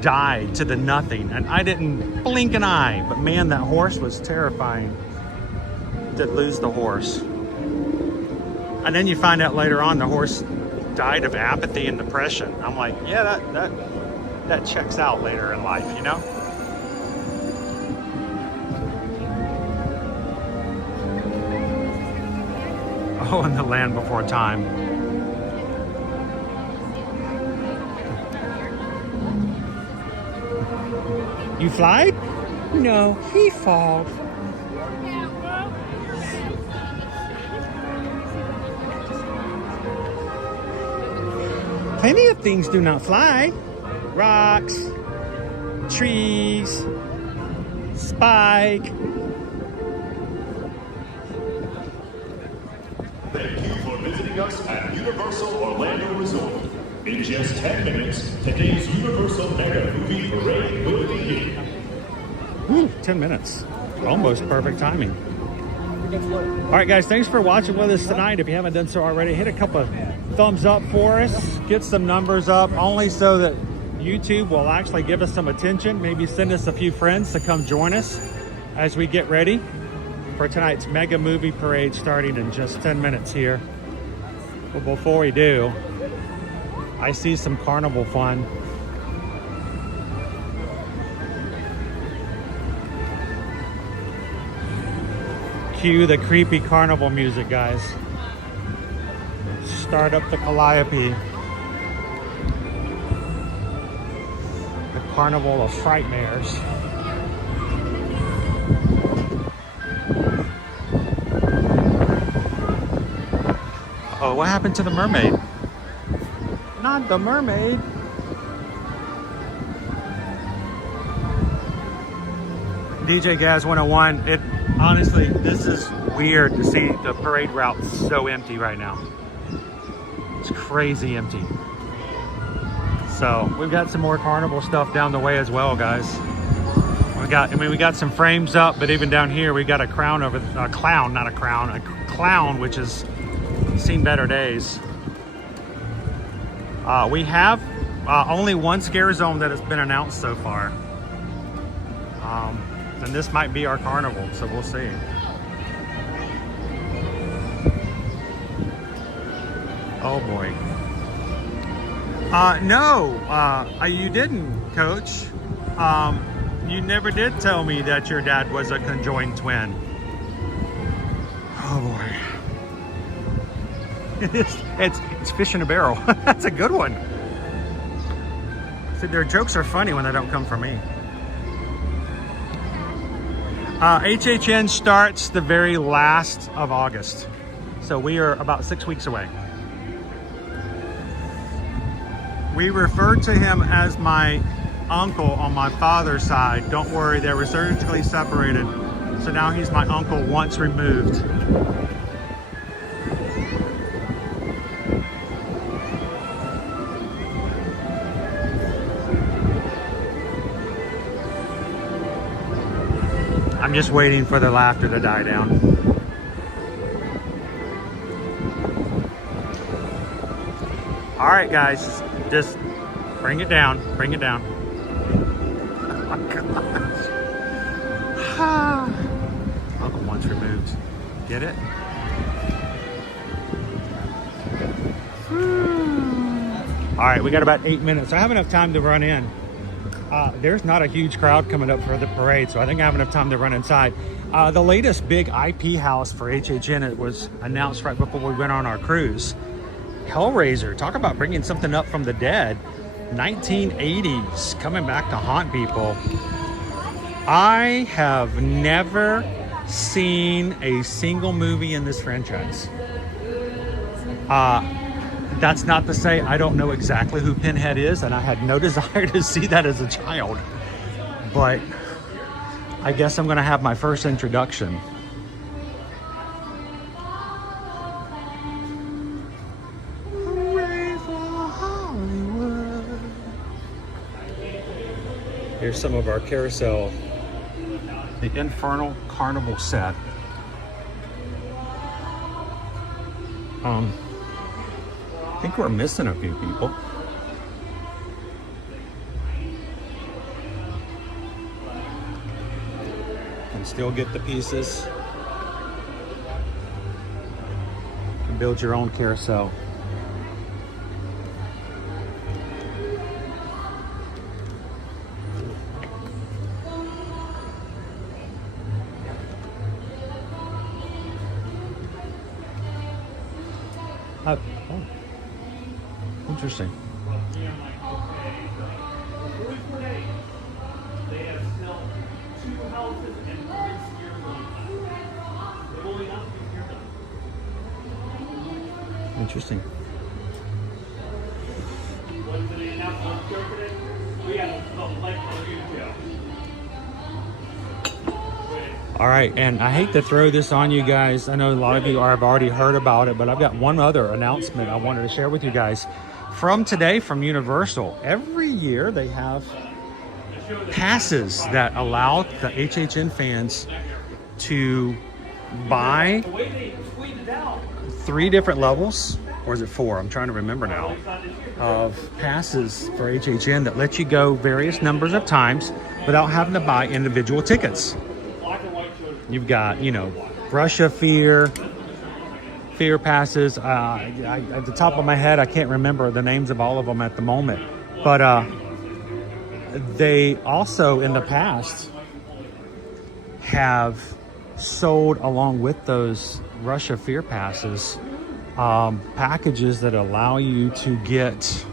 died to the nothing, and I didn't blink an eye. But man, that horse was terrifying. Did lose the horse. And then you find out later on the horse died of apathy and depression. I'm like, yeah, that checks out later in life, you know? Oh, in the Land Before Time. You fly? No, he fall. Plenty of things do not fly. Rocks, trees, spike. Thank you for visiting us at Universal Orlando Resort. In just 10 minutes, today's Universal Mega Movie Parade will begin. Ooh, 10 minutes. Almost perfect timing. All right, guys, thanks for watching with us tonight. If you haven't done so already, hit a couple of thumbs up for us. Get some numbers up, only so that YouTube will actually give us some attention. Maybe send us a few friends to come join us as we get ready for tonight's Mega Movie Parade starting in just 10 minutes here. But before we do, I see some carnival fun. Cue the creepy carnival music, guys. Start up the Calliope. The Carnival of Frightmares. Oh, what happened to the mermaid? Not the mermaid. DJ Gaz 101. It honestly, this is weird to see the parade route so empty right now. It's crazy empty. So we've got some more carnival stuff down the way as well, guys. We got some frames up, but even down here we got a clown, which has seen better days. We have only one scare zone that has been announced so far. And this might be our carnival, so we'll see. Oh boy. No, you didn't, Coach. You never did tell me that your dad was a conjoined twin. Oh boy. It's fish in a barrel. That's a good one. See, their jokes are funny when they don't come from me. HHN starts the very last of August. So we are about 6 weeks away. We refer to him as my uncle on my father's side. Don't worry, they were surgically separated. So now he's my uncle once removed. I'm just waiting for the laughter to die down. All right, guys, just bring it down, bring it down. Oh my gosh. Uncle once removed. Get it? All right, we got about 8 minutes. I have enough time to run in. There's not a huge crowd coming up for the parade, so I think I have enough time to run inside. The latest big IP house for HHN, it was announced right before we went on our cruise. Hellraiser, talk about bringing something up from the dead. 1980s, coming back to haunt people. I have never seen a single movie in this franchise. That's not to say I don't know exactly who Pinhead is, and I had no desire to see that as a child. But I guess I'm going to have my first introduction. Hooray for Hollywood. Here's some of our carousel. The Infernal Carnival set. I think we're missing a few people. can still get the pieces and build your own carousel. Oh, interesting. Interesting. All right, and I hate to throw this on you guys. I know a lot of you have already heard about it, but I've got one other announcement I wanted to share with you guys. From today, from Universal, every year they have passes that allow the HHN fans to buy 3 different levels, or is it 4? I'm trying to remember now, of passes for HHN that let you go various numbers of times without having to buy individual tickets. You've got, you know, Russia Fear passes. At the top of my head, I can't remember the names of all of them at the moment. But they also, in the past, have sold, along with those Russia Fear passes, packages that allow you to get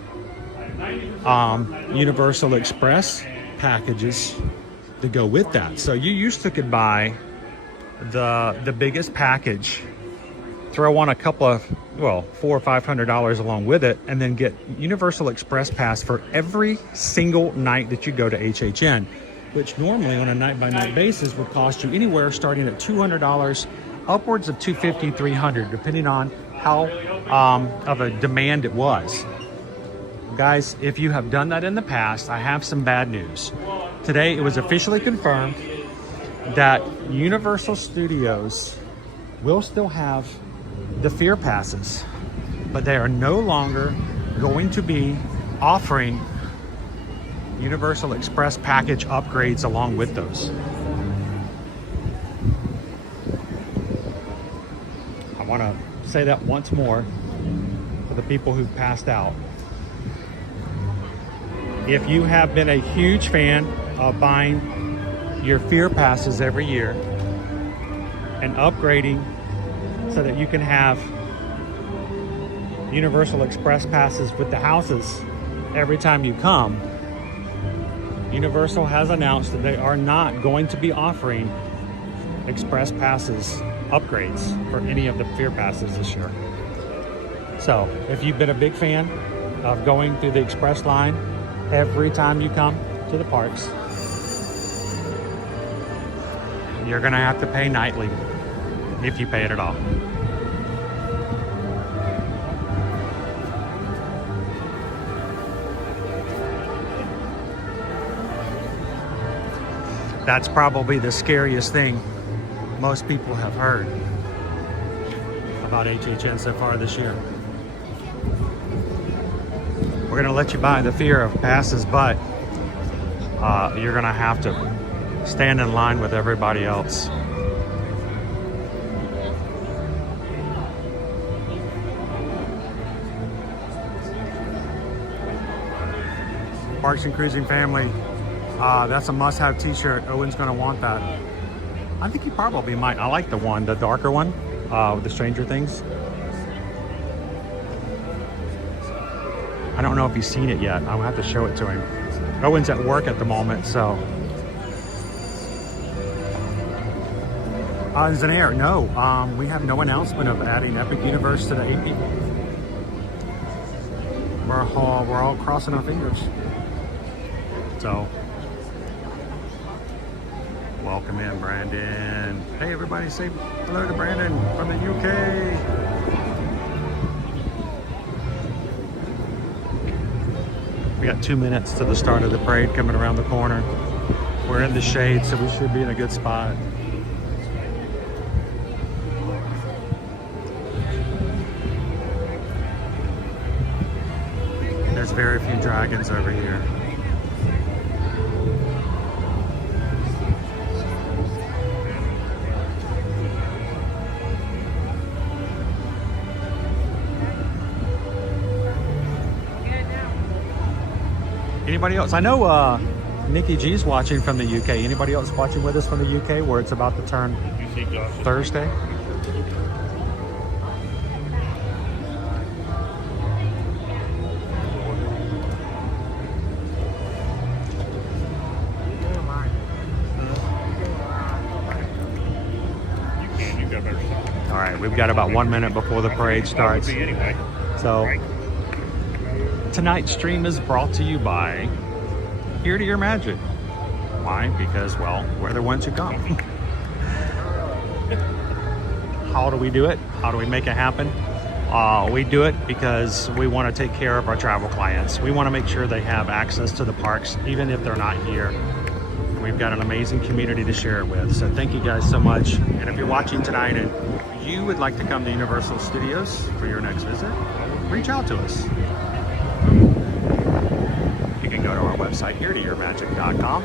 Universal Express packages to go with that. So you used to could buy the biggest package, throw on a couple of, well, $400 or $500 along with it, and then get Universal Express pass for every single night that you go to HHN, which normally on a night-by-night basis would cost you anywhere starting at $200 upwards of $250, $300, depending on how of a demand it was. Guys, if you have done that in the past, I have some bad news. Today it was officially confirmed that Universal Studios will still have the Fear passes, but they are no longer going to be offering Universal Express package upgrades along with those. I want to say that once more for the people who passed out. If you have been a huge fan of buying your Fear passes every year and upgrading so that you can have Universal Express passes with the houses every time you come, Universal has announced that they are not going to be offering Express passes upgrades for any of the Fear passes this year. So if you've been a big fan of going through the Express line every time you come to the parks, you're gonna have to pay nightly, if you pay it at all. That's probably the scariest thing most people have heard about HHN so far this year. We're gonna let you buy the Fear of passes, but you're gonna have to stand in line with everybody else. Parks and Cruising family, that's a must-have t-shirt. Owen's gonna want that. I think he probably might. I like the darker one, with the Stranger Things. I don't know if he's seen it yet. I'll have to show it to him. Owen's at work at the moment, so. Zanair, no, we have no announcement of adding Epic Universe to the AP. We're all crossing our fingers. So, welcome in, Brandon. Hey, everybody, say hello to Brandon from the UK. We got 2 minutes to the start of the parade coming around the corner. We're in the shade, so we should be in a good spot. There's very few dragons over here. Anybody else? I know Nikki G's watching from the UK. Anybody else watching with us from the UK where it's about to turn Thursday? All right, we've got about 1 minute before the parade starts. So tonight's stream is brought to you by Ear to Ear Magic. Why? Because, well, we're the ones who come. How do we do it? How do we make it happen? We do it because we want to take care of our travel clients. We want to make sure they have access to the parks, even if they're not here. We've got an amazing community to share it with. So thank you guys so much. And if you're watching tonight and you would like to come to Universal Studios for your next visit, reach out to us. You can go to our website, eartoearmagic.com.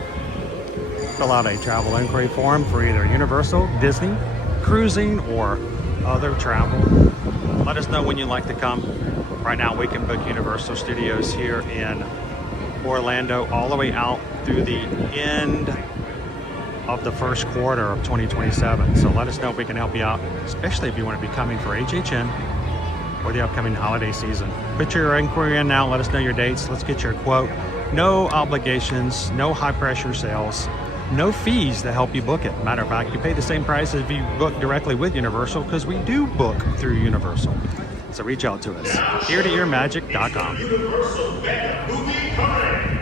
Fill out a travel inquiry form for either Universal, Disney, cruising, or other travel. Let us know when you'd like to come. Right now we can book Universal Studios here in Orlando all the way out through the end of the first quarter of 2027. So let us know if we can help you out, especially if you want to be coming for HHN or the upcoming holiday season. Put your inquiry in now. Let us know your dates. Let's get your quote. No obligations, no high pressure sales, no fees to help you book it. Matter of fact, you pay the same price as if you book directly with Universal, because we do book through Universal. So reach out to us. eartoearmagic.com. Universal Mega Movie Parade.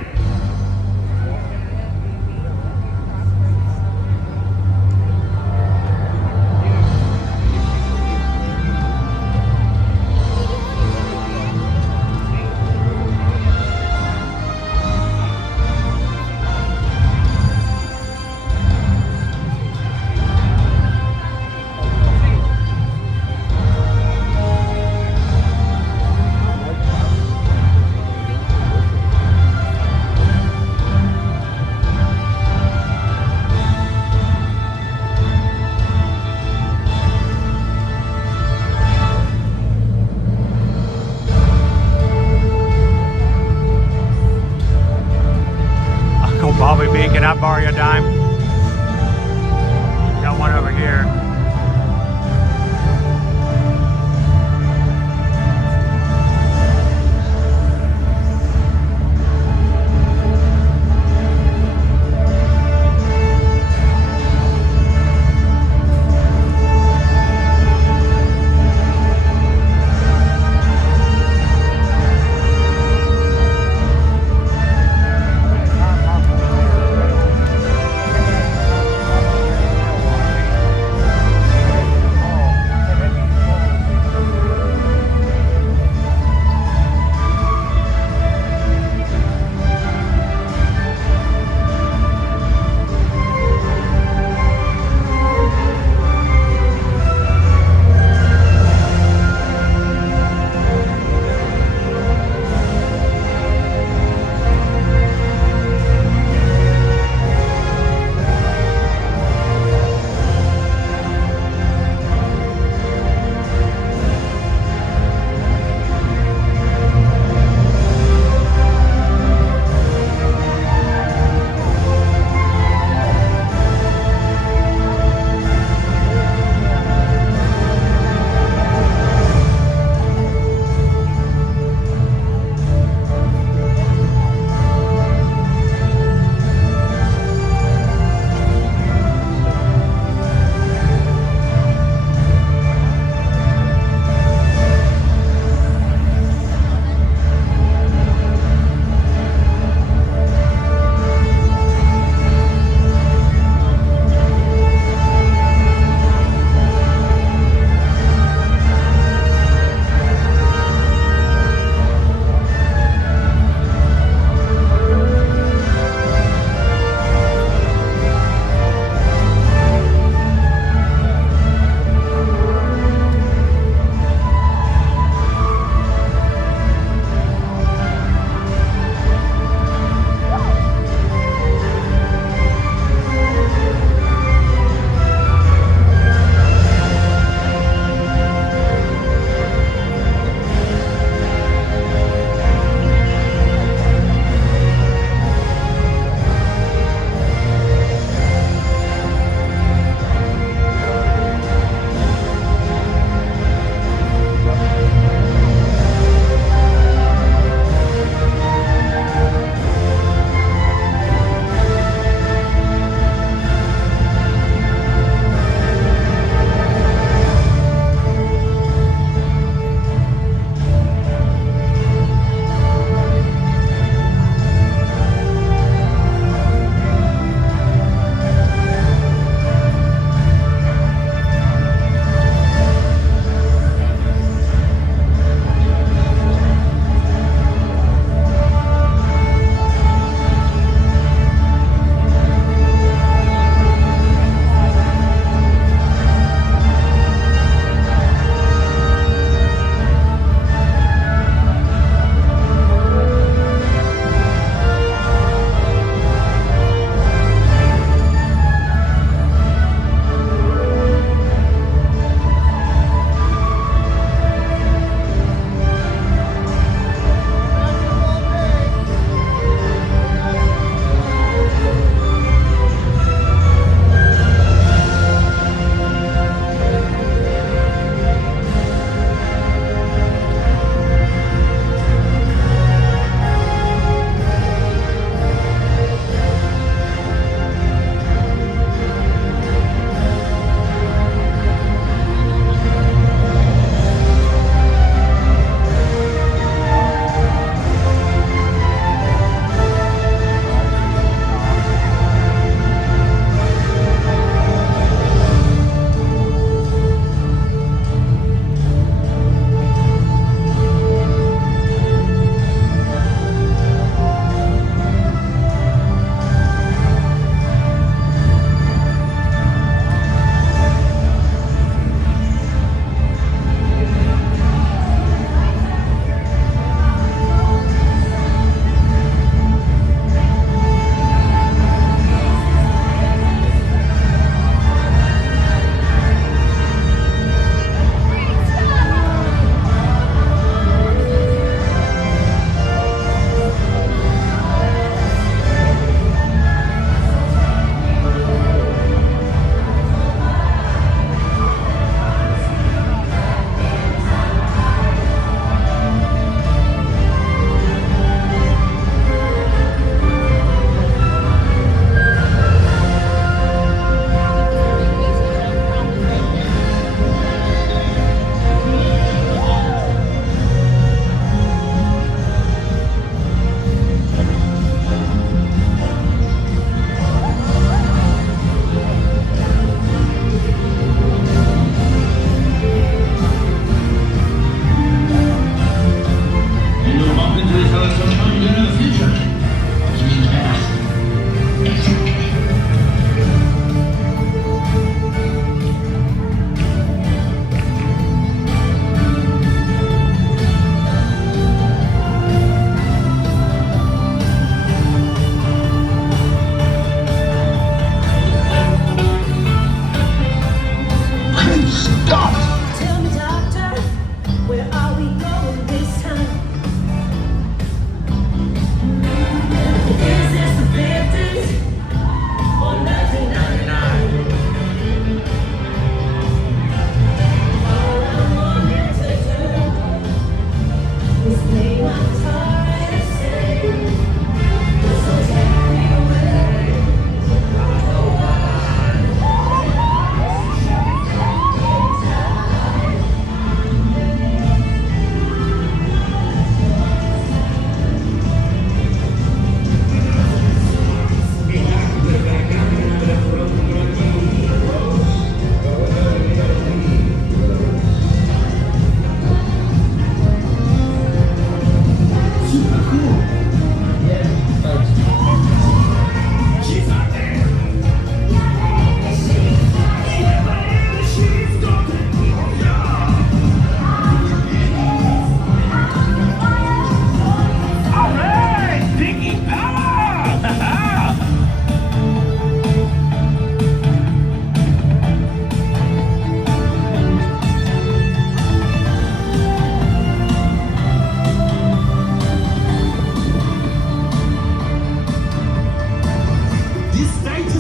Bobby B, can I borrow your dime? Got one over here.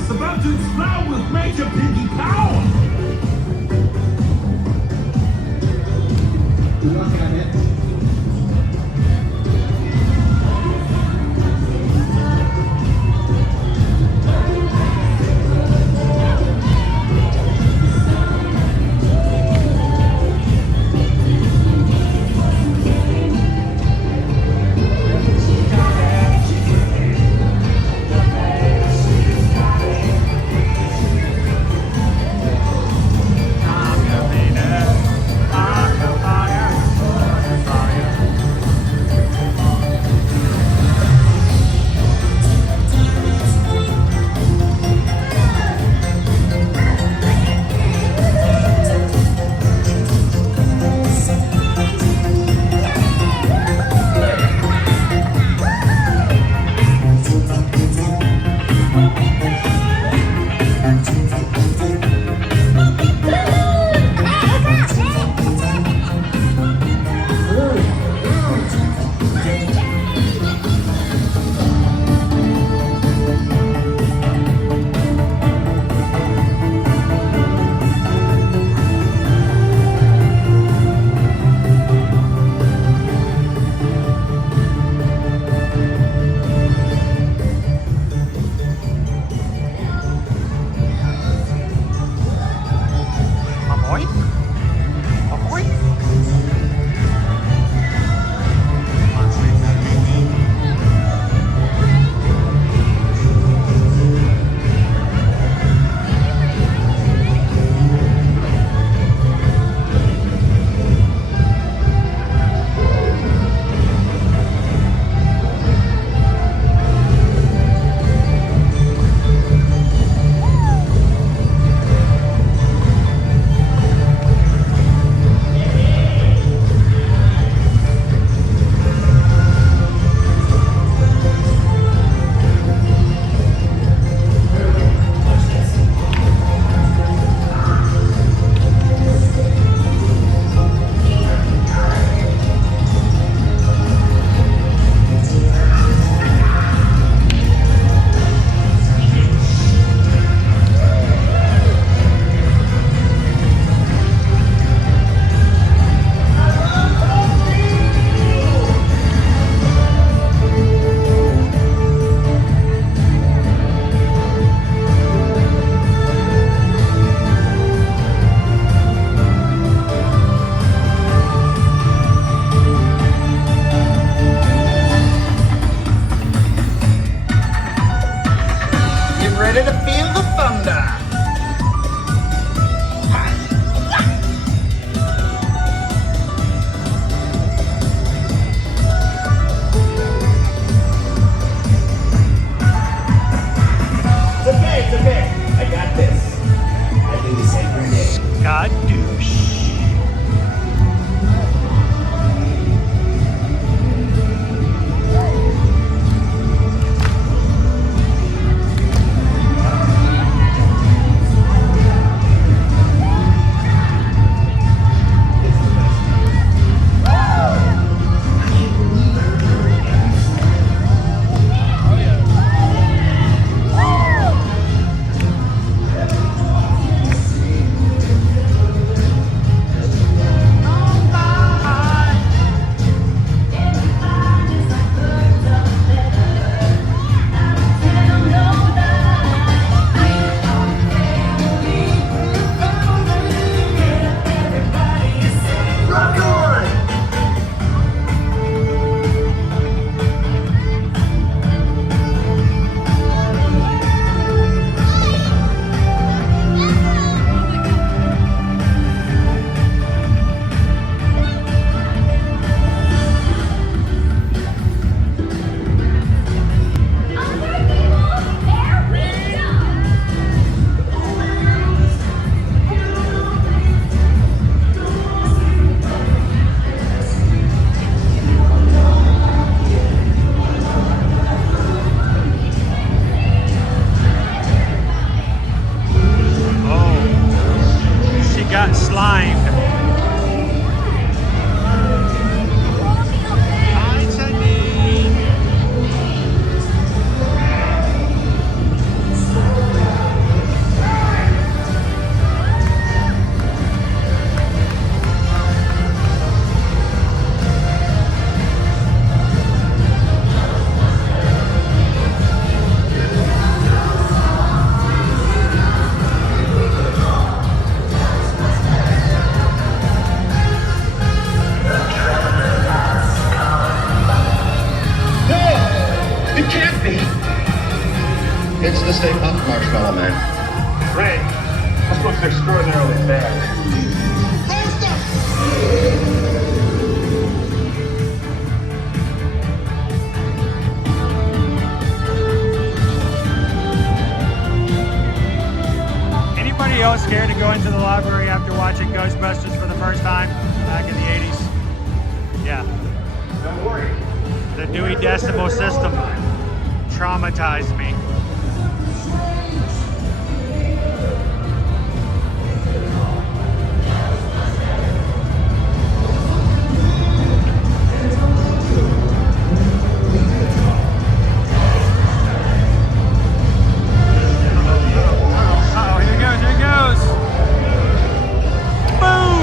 universe about to explode with major pinky power. Look at it. Ray, this looks extraordinarily bad. Anybody else scared to go into the library after watching Ghostbusters for the first time back in the 80s? Yeah. Don't worry. The Dewey Decimal System traumatized me. Uh-oh, here he goes, here he goes. Boom!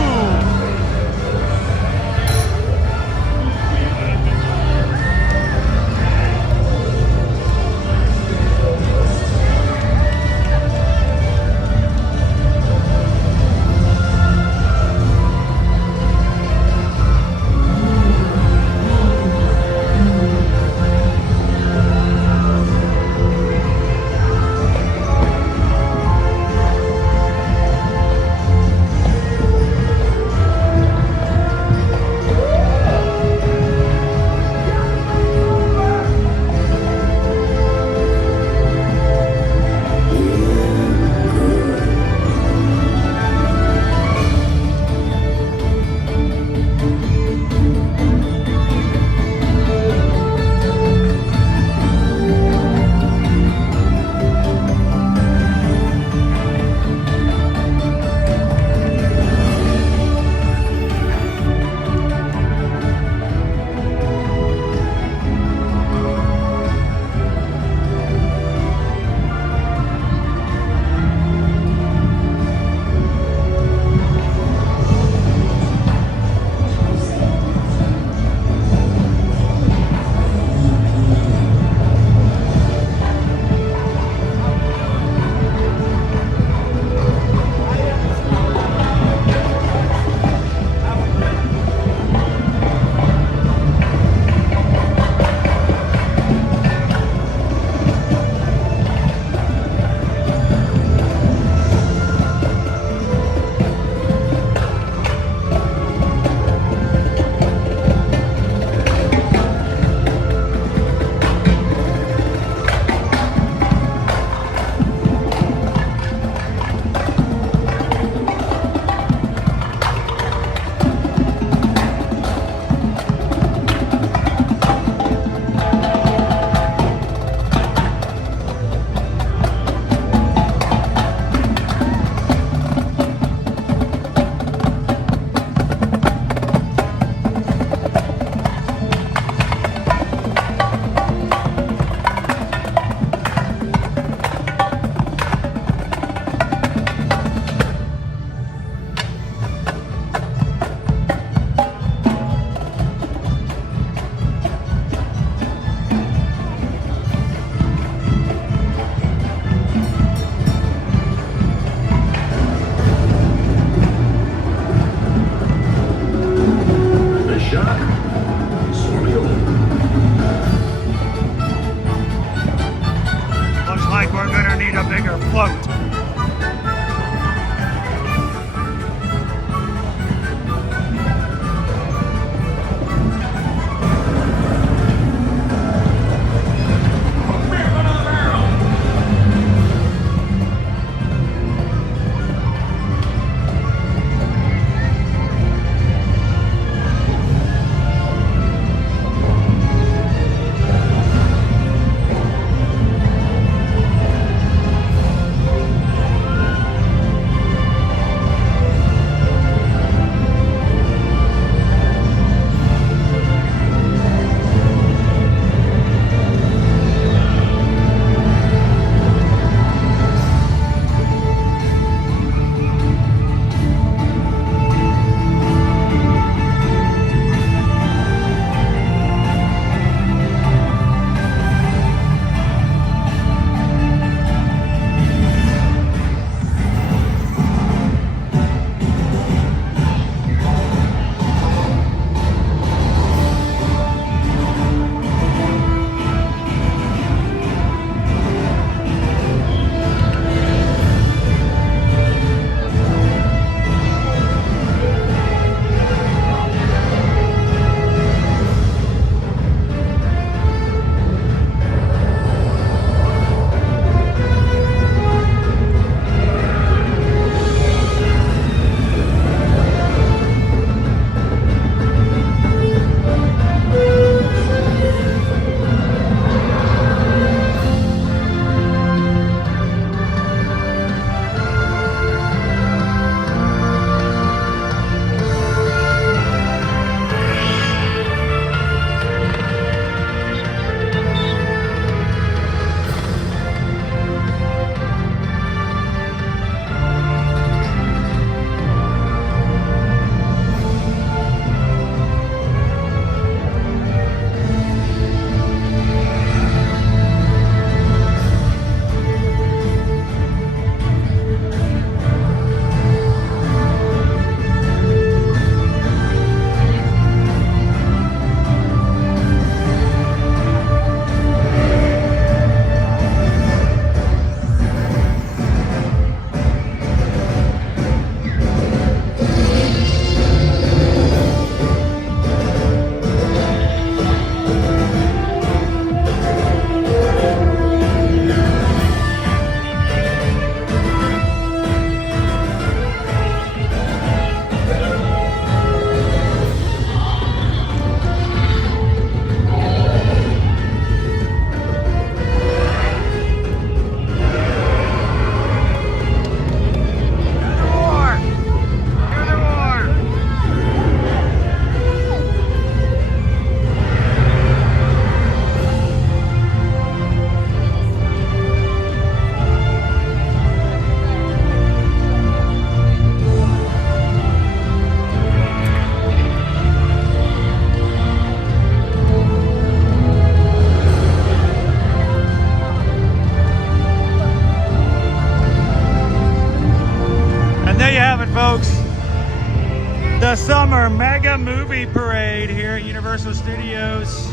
folks. The Summer Mega Movie Parade here at Universal Studios.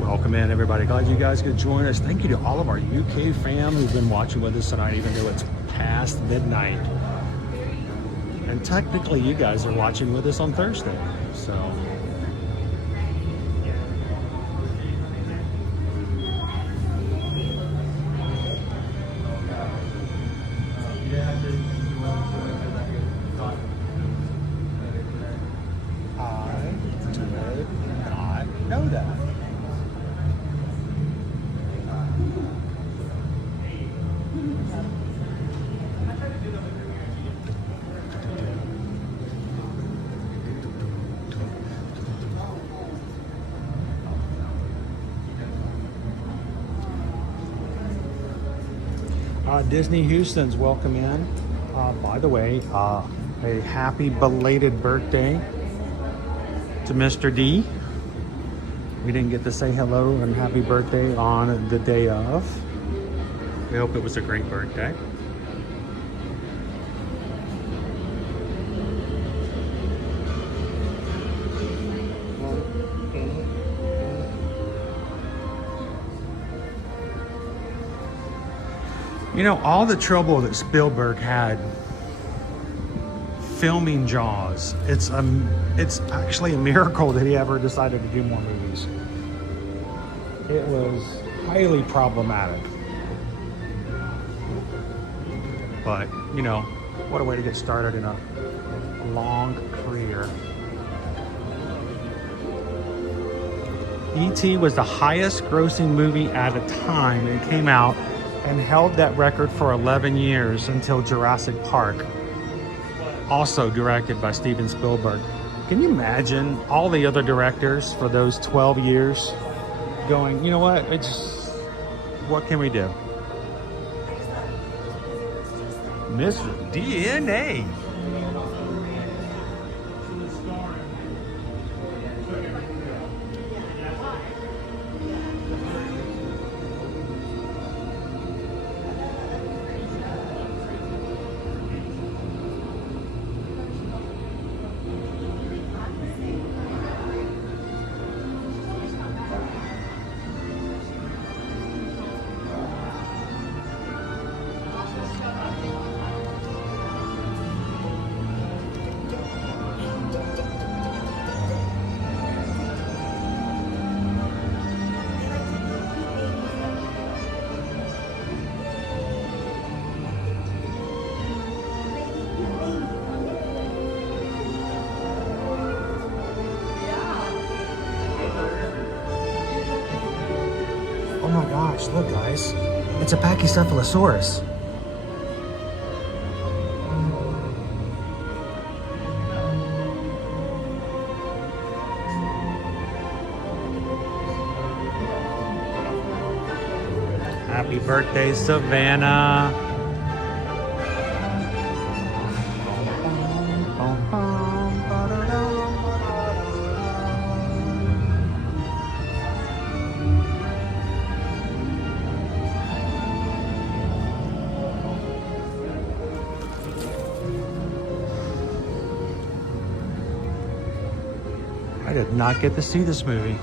Welcome in, everybody. Glad you guys could join us. Thank you to all of our UK fam who've been watching with us tonight, even though it's past midnight. And technically, you guys are watching with us on Thursday, so. I did not know that. Disney Houston's welcome in. By the way, a happy belated birthday to Mr. D. We didn't get to say hello and happy birthday on the day of. We hope it was a great birthday. You know, all the trouble that Spielberg had filming Jaws, it's actually a miracle that he ever decided to do more movies. It was highly problematic. But, you know, what a way to get started in a long career. E.T. was the highest grossing movie at a time it came out, and held that record for 11 years until Jurassic Park, also directed by Steven Spielberg. Can you imagine all the other directors for those 12 years going, you know what, what can we do? Mr. DNA. Oh my gosh, look guys, it's a Pachycephalosaurus. Happy birthday, Savannah. I did not get to see this movie.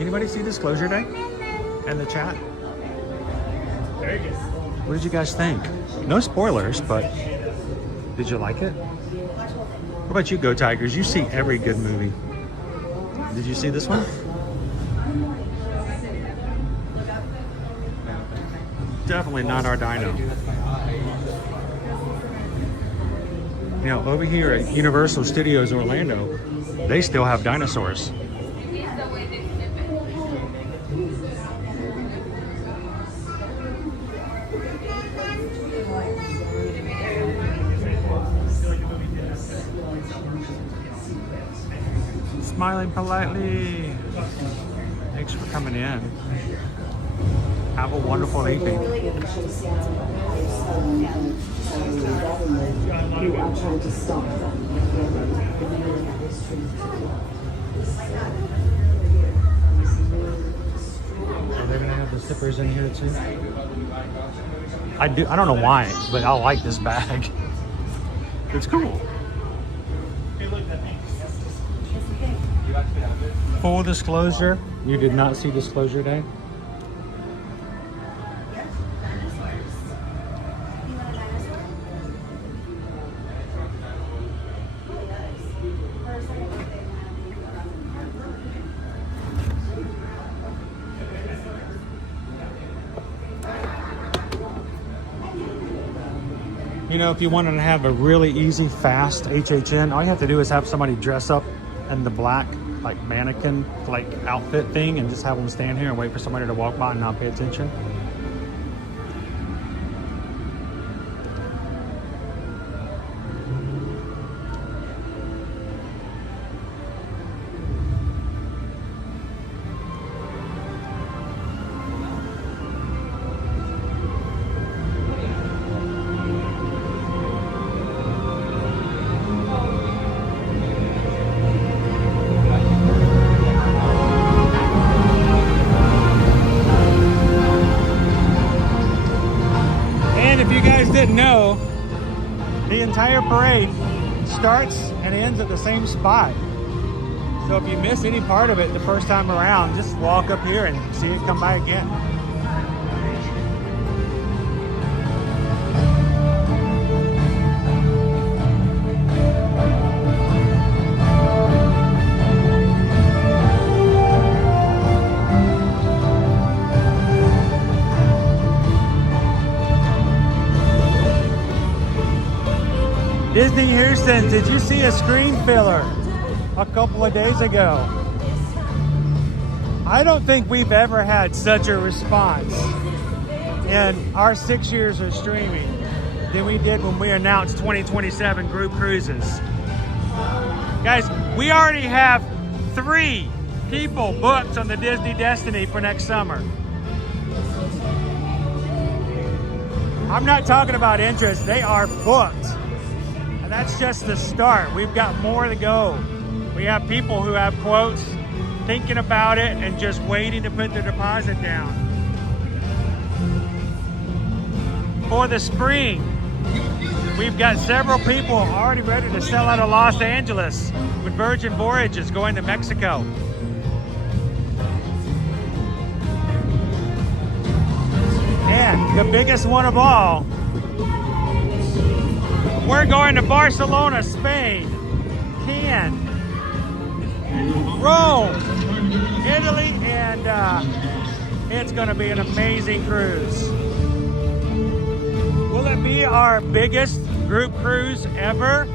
Anybody see Disclosure Day in the chat? What did you guys think? No spoilers, but Did you like it? What about you, Go Tigers? You see every good movie. Did you see this one? Definitely not our dino. You know, over here at Universal Studios Orlando, they still have dinosaurs. Smiling politely. Thanks for coming in. Have a wonderful evening. You are trying to stop them. Are they gonna have the zippers in here too? I don't know why, but I like this bag. It's cool. Full disclosure, you did not see Disclosure Day? You know, if you wanted to have a really easy, fast HHN, all you have to do is have somebody dress up in the black, like mannequin, like outfit thing, and just have them stand here and wait for somebody to walk by and not pay attention. Didn't know, the entire parade starts and ends at the same spot. So if you miss any part of it the first time around, just walk up here and see it come by again. Disney Houston, did you see a screen filler a couple of days ago? I don't think we've ever had such a response in our 6 years of streaming than we did when we announced 2027 group cruises. Guys, we already have 3 people booked on the Disney Destiny for next summer. I'm not talking about interest, they are booked. That's just the start. We've got more to go. We have people who have quotes, thinking about it, and just waiting to put their deposit down. For the spring, we've got several people already ready to sell out of Los Angeles with Virgin Voyages going to Mexico. And the biggest one of all, we're going to Barcelona, Spain, Cannes, Rome, Italy, and it's going to be an amazing cruise. Will it be our biggest group cruise ever?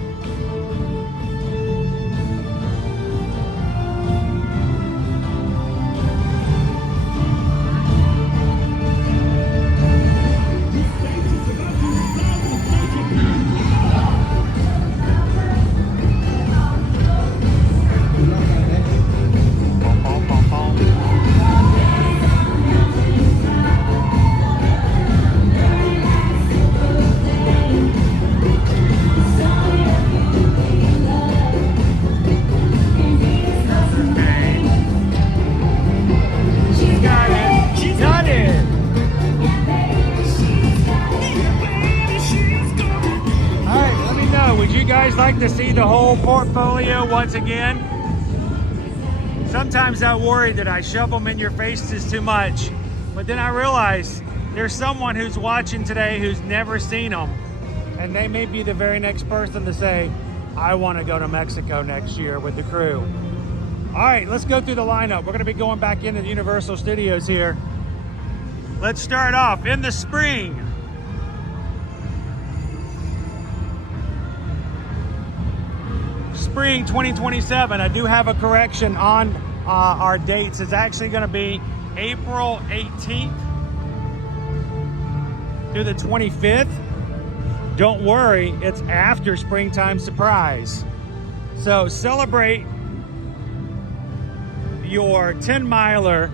Like to see the whole portfolio once again. Sometimes I worry that I shove them in your faces too much, but then I realize there's someone who's watching today who's never seen them. And they may be the very next person to say, I want to go to Mexico next year with the crew. All right, let's go through the lineup. We're going to be going back into the Universal Studios here. Let's start off in the spring. Spring 2027. I do have a correction on our dates. It's actually going to be April 18th through the 25th. Don't worry, it's after Springtime Surprise. So celebrate your 10-miler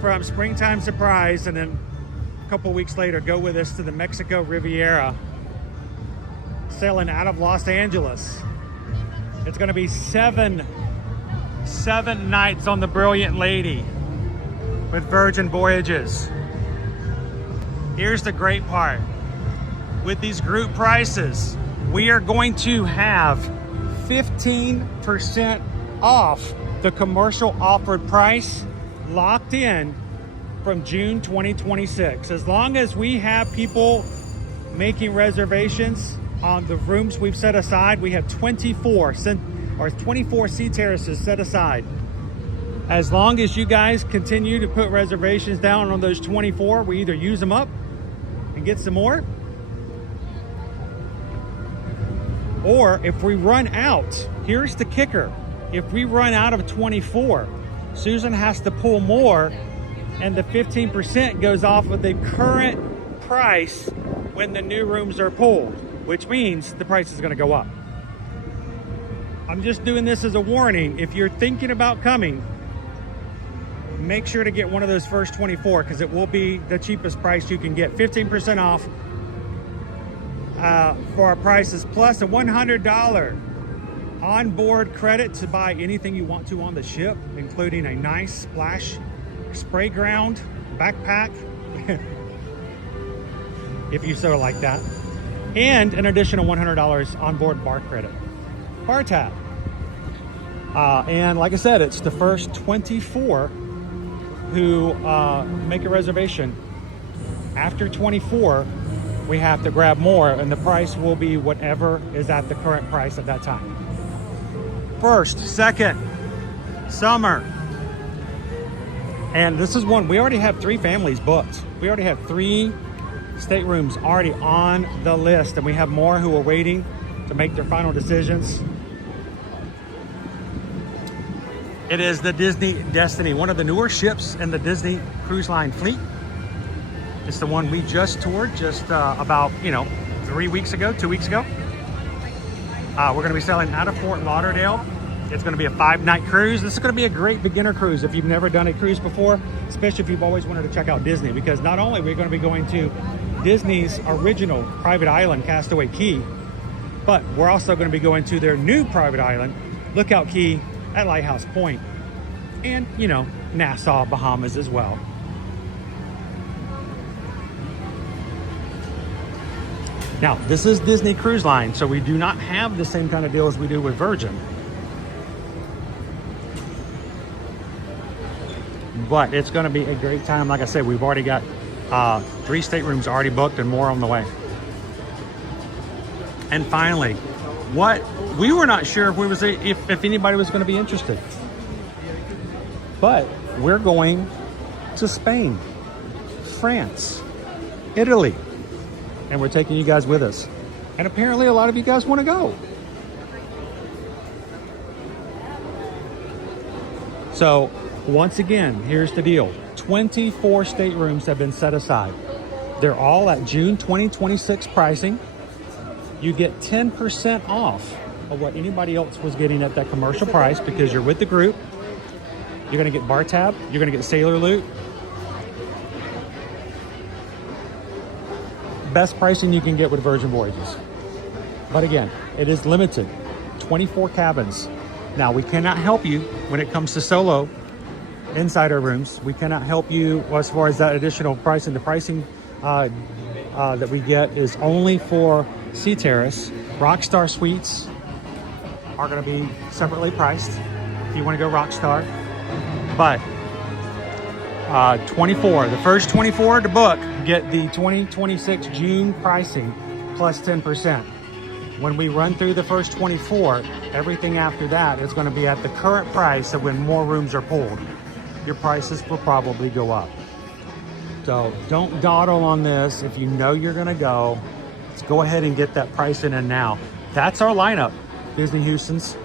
from Springtime Surprise, and then a couple weeks later, go with us to the Mexico Riviera, sailing out of Los Angeles. It's going to be seven nights on the Brilliant Lady with Virgin Voyages. Here's the great part. With these group prices, we are going to have 15% off the commercial offered price, locked in from June 2026. As long as we have people making reservations on the rooms we've set aside, we have 24 sea terraces set aside. As long as you guys continue to put reservations down on those 24, we either use them up and get some more, or if we run out, here's the kicker. If we run out of 24, Susan has to pull more, and the 15% goes off of the current price when the new rooms are pulled, which means the price is going to go up. I'm just doing this as a warning. If you're thinking about coming, make sure to get one of those first 24, because it will be the cheapest price you can get. 15% off for our prices, plus a $100 onboard credit to buy anything you want to on the ship, including a nice splash spray ground backpack, if you so like that, and an additional $100 onboard bar credit, bar tab. And like I said, it's the first 24 who make a reservation. After 24, we have to grab more, and the price will be whatever is at the current price at that time. First, second, summer. And this is one, we already have 3 families booked. We already have 3 staterooms already on the list, and we have more who are waiting to make their final decisions. It is the Disney Destiny, one of the newer ships in the Disney Cruise Line fleet. It's the one we just toured about, 2 weeks ago. We're going to be sailing out of Fort Lauderdale. It's going to be a 5-night cruise. This is going to be a great beginner cruise if you've never done a cruise before, especially if you've always wanted to check out Disney, because not only are we going to be going to Disney's original private island, Castaway Cay, but we're also going to be going to their new private island, Lookout Cay at Lighthouse Point, and, Nassau, Bahamas as well. Now, this is Disney Cruise Line, so we do not have the same kind of deal as we do with Virgin. But it's going to be a great time. Like I said, we've already got 3 staterooms already booked and more on the way. And finally, we were not sure if anybody was going to be interested. But we're going to Spain, France, Italy. And we're taking you guys with us. And apparently a lot of you guys want to go. So once again, here's the deal. 24 staterooms have been set aside. They're all at June 2026 pricing. You get 10% off of what anybody else was getting at that commercial price, because you're with the group. You're going to get bar tab. You're going to get sailor loot. Best pricing you can get with Virgin Voyages. But again, it is limited. 24 cabins. Now, we cannot help you when it comes to solo insider rooms. We cannot help you as far as that additional pricing. The pricing that we get is only for Sea Terrace. Rockstar Suites are going to be separately priced if you want to go Rockstar. But 24, the first 24 to book get the 2026 June pricing plus 10%. When we run through the first 24, everything after that is going to be at the current price of when more rooms are pulled. Your prices will probably go up. So don't dawdle on this. If you know you're going to go, let's go ahead and get that pricing in now. That's our lineup, Disney Houston's.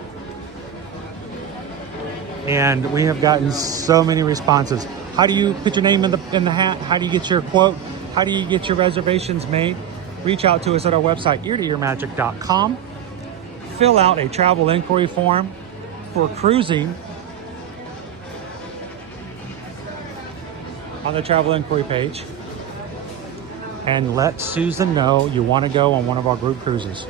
And we have gotten so many responses. How do you put your name in the hat? How do you get your quote? How do you get your reservations made? Reach out to us at our website, eartoearmagic.com. Fill out a travel inquiry form for cruising on the travel inquiry page. And let Susan know you want to go on one of our group cruises.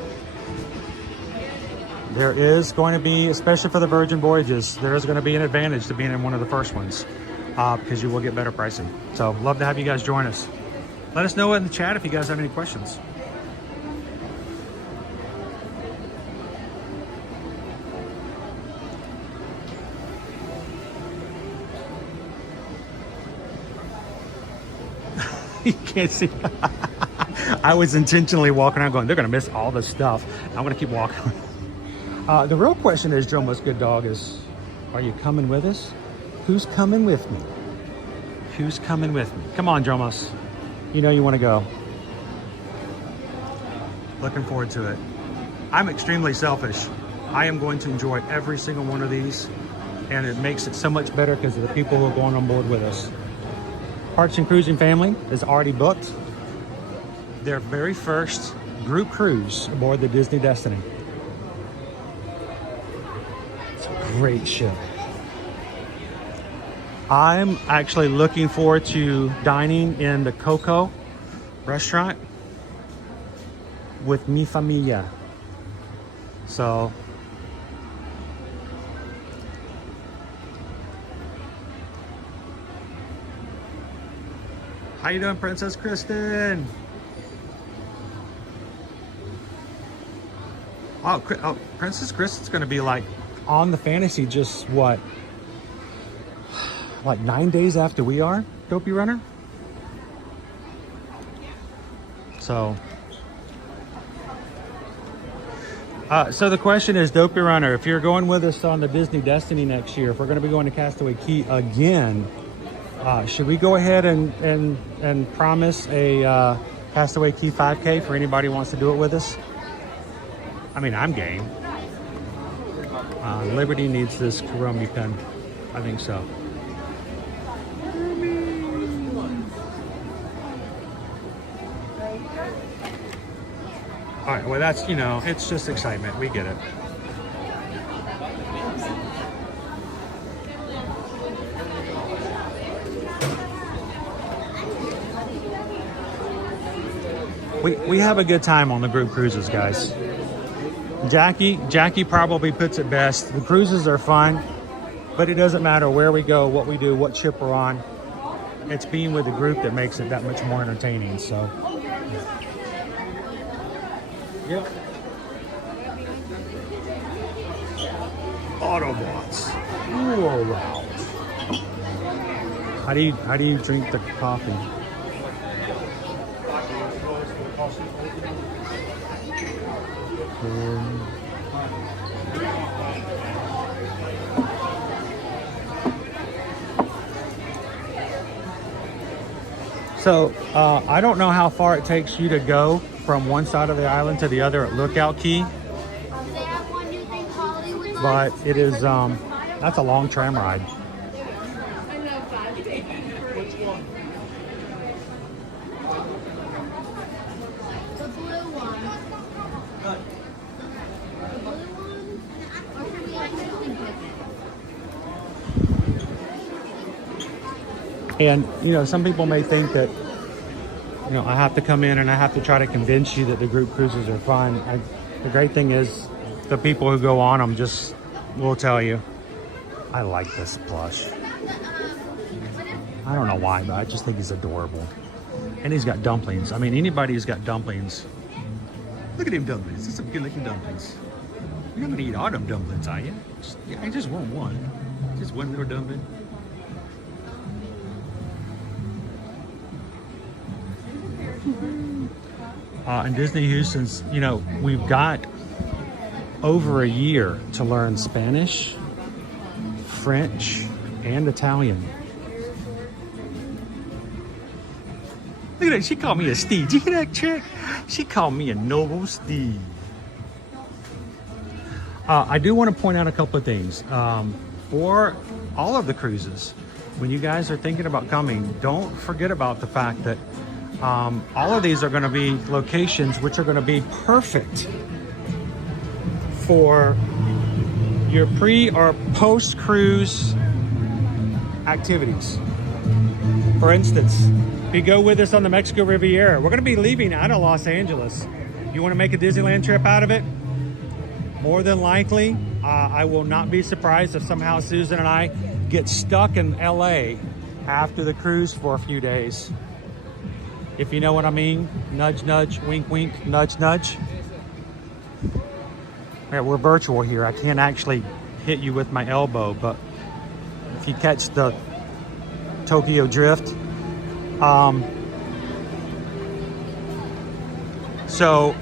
There is going to be, especially for the Virgin Voyages, there is going to be an advantage to being in one of the first ones because you will get better pricing. So love to have you guys join us. Let us know in the chat if you guys have any questions. You can't see. I was intentionally walking around going, they're going to miss all this stuff. I'm going to keep walking. The real question is, Joe Most Good Dog, is, are you coming with us? Who's coming with me? Who's coming with me? Come on, Jomos. You know you want to go. Looking forward to it. I'm extremely selfish. I am going to enjoy every single one of these, and it makes it so much better because of the people who are going on board with us. Parks and Cruising family is already booked their very first group cruise aboard the Disney Destiny. It's a great ship. I'm actually looking forward to dining in the Coco restaurant with mi familia. So how you doing, Princess Kristen? Oh, Princess Kristen's gonna be like on the Fantasy just what? Like 9 days after we are, Dopey Runner? So the question is, Dopey Runner, if you're going with us on the Disney Destiny next year, if we're gonna be going to Castaway Cay again, should we go ahead and promise a Castaway Cay 5K for anybody who wants to do it with us? I mean, I'm game. Liberty needs this Kuromi pen. I think so. All right, well, that's, you know, it's just excitement. We get it. We have a good time on the group cruises, guys. Jackie probably puts it best. The cruises are fun, but it doesn't matter where we go, what we do, what ship we're on. It's being with the group that makes it that much more entertaining, so. Yep. Autobots. Oh, wow. How do you drink the coffee? So I don't know how far it takes you to go from one side of the island to the other at Lookout Key, but it is that's a long tram ride. And, you know, some people may think that, you know, I have to come in and I have to try to convince you that the group cruises are fun. The great thing is the people who go on them just will tell you, I like this plush. I don't know why, but I just think he's adorable. And he's got dumplings. I mean, anybody who's got dumplings, look at him dumplings. These are some good looking dumplings. You're not gonna eat all them dumplings, are you? I just want one. Just one little dumpling. in Disney Houston's, you know, we've got over a year to learn Spanish, French, and Italian. Look at that, she called me a Steve. Did you hear that chick? She called me a noble Steve. I do want to point out a couple of things. For all of the cruises, when you guys are thinking about coming, don't forget about the fact that all of these are going to be locations which are going to be perfect for your pre or post cruise activities. For instance, if you go with us on the Mexico Riviera, we're going to be leaving out of Los Angeles. You want to make a Disneyland trip out of it? More than likely, I will not be surprised if somehow Susan and I get stuck in LA after the cruise for a few days. If you know what I mean, nudge, nudge, wink, wink, nudge, nudge. Yeah, we're virtual here. I can't actually hit you with my elbow, but if you catch the Tokyo drift. So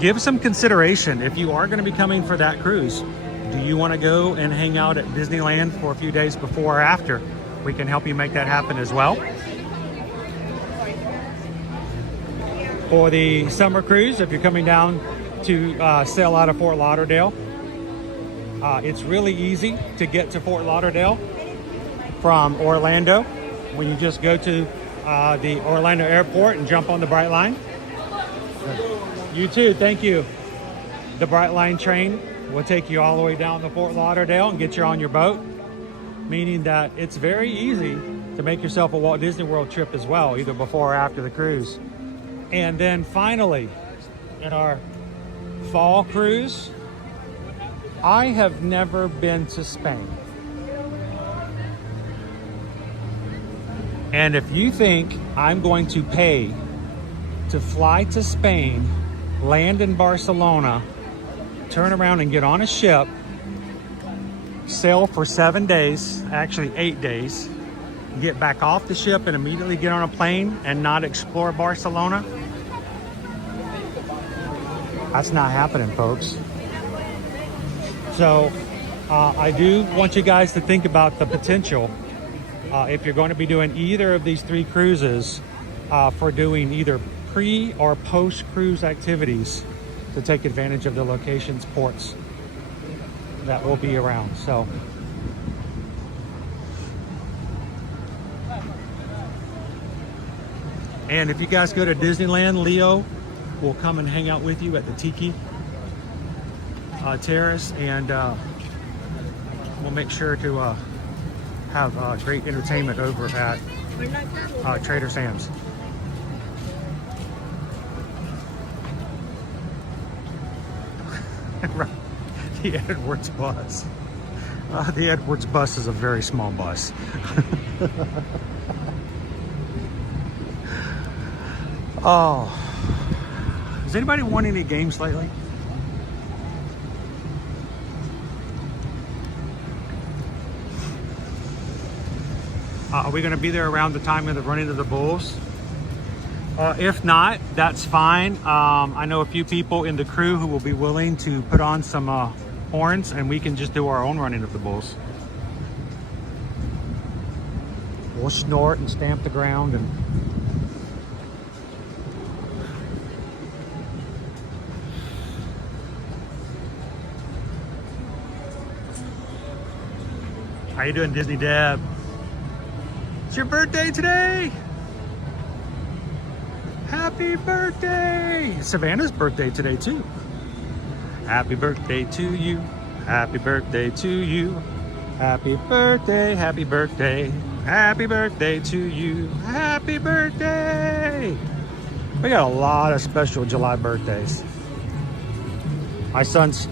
give some consideration if you are going to be coming for that cruise. Do you want to go and hang out at Disneyland for a few days before or after? We can help you make that happen as well. For the summer cruise, if you're coming down to sail out of Fort Lauderdale, it's really easy to get to Fort Lauderdale from Orlando when you just go to the Orlando airport and jump on the Brightline. You too, thank you. The Brightline train will take you all the way down to Fort Lauderdale and get you on your boat, meaning that it's very easy to make yourself a Walt Disney World trip as well, either before or after the cruise. And then finally, in our fall cruise, I have never been to Spain. And if you think I'm going to pay to fly to Spain, land in Barcelona, turn around and get on a ship, sail for 7 days, actually 8 days, get back off the ship and immediately get on a plane and not explore Barcelona, that's not happening, folks. So I do want you guys to think about the potential if you're going to be doing either of these 3 cruises for doing either pre or post cruise activities to take advantage of the locations, ports that will be around. So and if you guys go to Disneyland, Leo will come and hang out with you at the Tiki Terrace, and we'll make sure to have great entertainment over at Trader Sam's. The Edwards bus. The Edwards bus is a very small bus. Oh, does anybody want any games lately? Are we going to be there around the time of the running of the bulls? If not, that's fine. I know a few people in the crew who will be willing to put on some horns, and we can just do our own running of the bulls. We'll snort and stamp the ground and how you doing, Disney Deb? It's your birthday today. Happy birthday! Savannah's birthday today too. Happy birthday to you. Happy birthday to you. Happy birthday, happy birthday. Happy birthday to you. Happy birthday! We got a lot of special July birthdays. My son's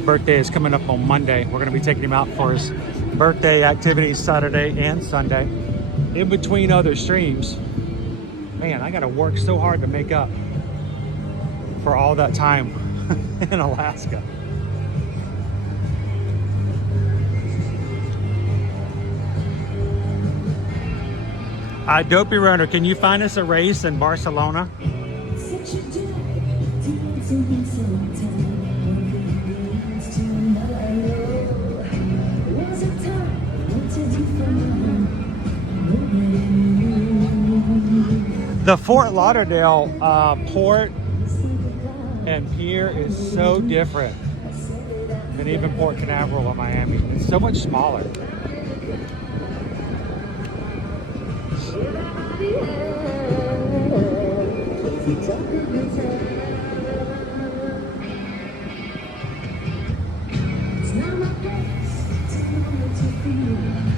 birthday is coming up on Monday. We're gonna be taking him out for his birthday activities Saturday and Sunday, in between other streams. Man, I gotta work so hard to make up for all that time in Alaska. Dopey Runner, can you find us a race in Barcelona? The Fort Lauderdale port and pier is so different than even Port Canaveral or Miami. It's so much smaller.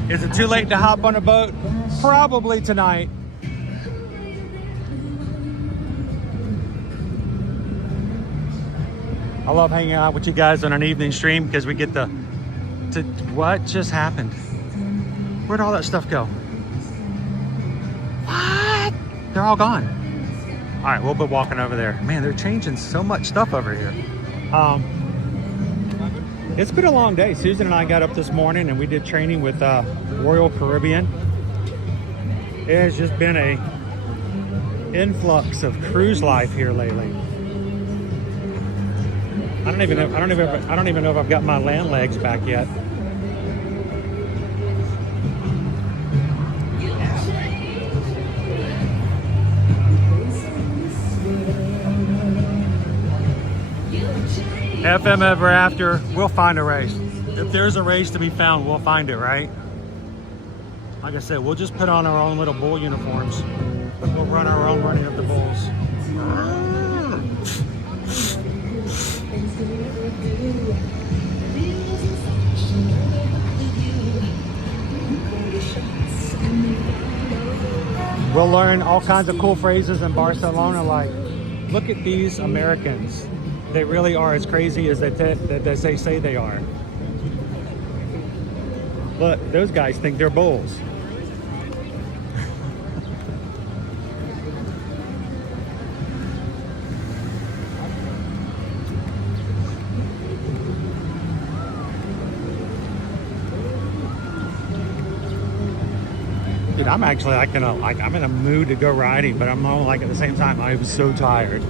Is it too late to hop on a boat? Probably tonight. I love hanging out with you guys on an evening stream because we get to what just happened? Where'd all that stuff go? What? They're all gone. All right, we'll be walking over there. Man, they're changing so much stuff over here. It's been a long day. Susan and I got up this morning and we did training with Royal Caribbean. It has just been a influx of cruise life here lately. I don't even know if I've got my land legs back yet. FM Ever After, we'll find a race. If there's a race to be found, we'll find it, right? Like I said, we'll just put on our own little bull uniforms. We'll run our own running of the bulls. We'll learn all kinds of cool phrases in Barcelona, like, look at these Americans. They really are as crazy as they say they are. But those guys think they're bulls. Dude, I'm actually I'm in a mood to go riding, but I'm all like at the same time I'm so tired.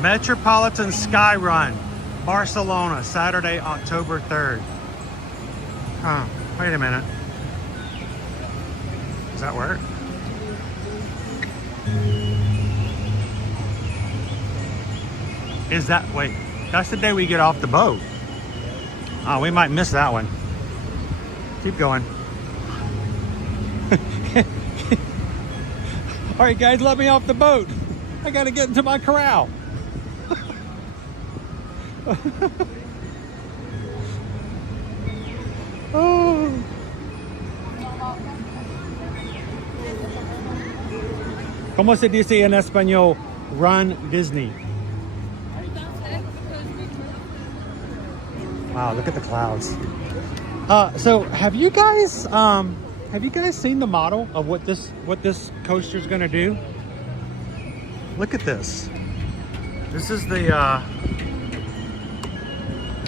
Metropolitan Sky Run, Barcelona, Saturday, October 3rd. Huh, wait a minute. Does that work? Is that, wait, that's the day we get off the boat. Oh, we might miss that one. Keep going. All right, guys, let me off the boat. I gotta get into my corral. Oh. ¿Cómo se dice en español Run Disney? Wow, look at the clouds. So have you guys seen the model of what this coaster is going to do? Look at this. This is the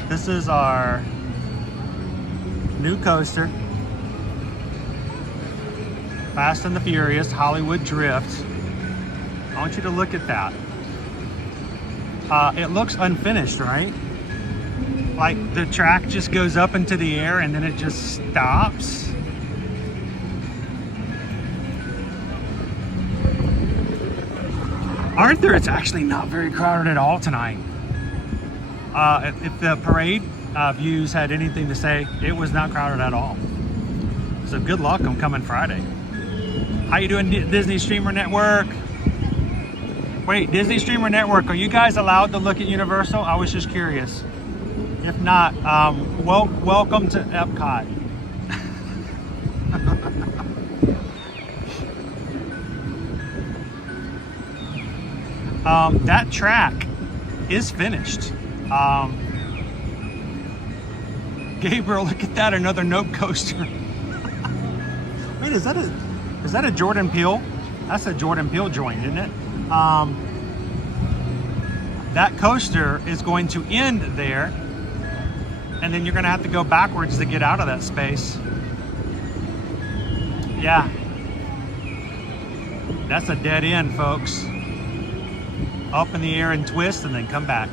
this is our new coaster. Fast and the Furious Hollywood Drift. I want you to look at that. It looks unfinished, right? Like the track just goes up into the air and then it just stops. Arthur, it's actually not very crowded at all tonight. If the parade views had anything to say, it was not crowded at all. So good luck on coming Friday. How you doing, Disney Streamer Network? Wait, Disney Streamer Network, are you guys allowed to look at Universal? I was just curious. If not, welcome to Epcot. That track is finished. Gabriel, look at that, another Nope coaster. Wait, is that a Jordan Peele? That's a Jordan Peele joint, isn't it? that coaster is going to end there, and then you're going to have to go backwards to get out of that space. Yeah, that's a dead end, folks. Up in the air and twist, and then come back.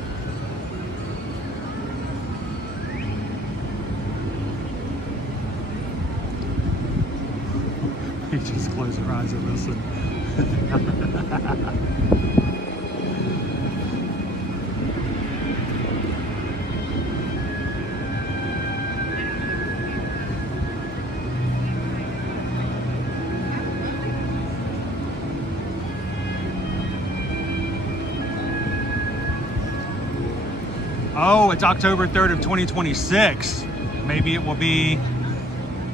You just close your eyes and listen. Oh, it's October 3rd of 2026. Maybe it will be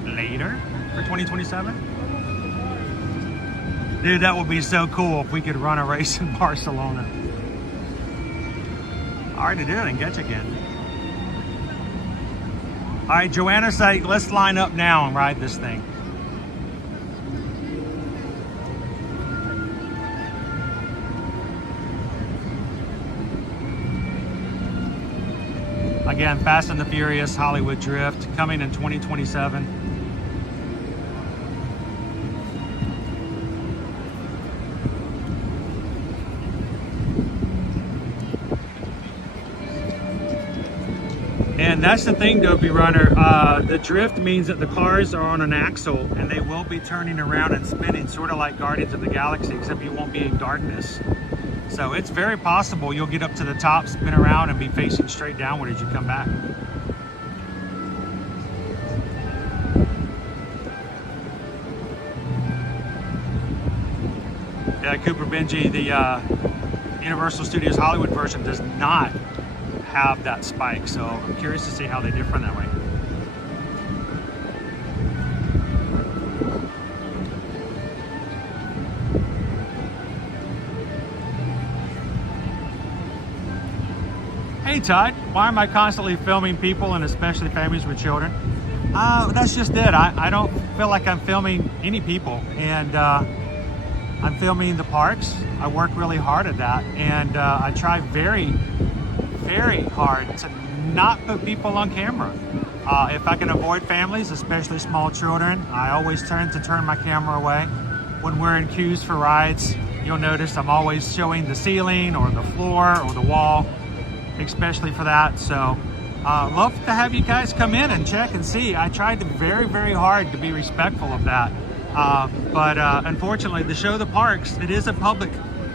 later for 2027. Dude, that would be so cool if we could run a race in Barcelona. Hard to do it and get you again. All right, Joanna said, let's line up now and ride this thing. Again, Fast and the Furious Hollywood Drift coming in 2027. And that's the thing, Dopey Runner. The drift means that the cars are on an axle and they will be turning around and spinning, sort of like Guardians of the Galaxy, except you won't be in darkness. So it's very possible you'll get up to the top, spin around, and be facing straight downward as you come back. Yeah, Cooper Benji, the Universal Studios Hollywood version does not have that spike, so I'm curious to see how they differ in that way. Hey Todd, why am I constantly filming people and especially families with children? That's just it. I don't feel like I'm filming any people, and I'm filming the parks. I work really hard at that, and I try very hard to not put people on camera. If I can avoid families, especially small children, I always turn my camera away. When we're in queues for rides, you'll notice I'm always showing the ceiling or the floor or the wall, especially for that. So love to have you guys come in and check and see. I tried very hard to be respectful of that, but unfortunately, to show the parks, it is a public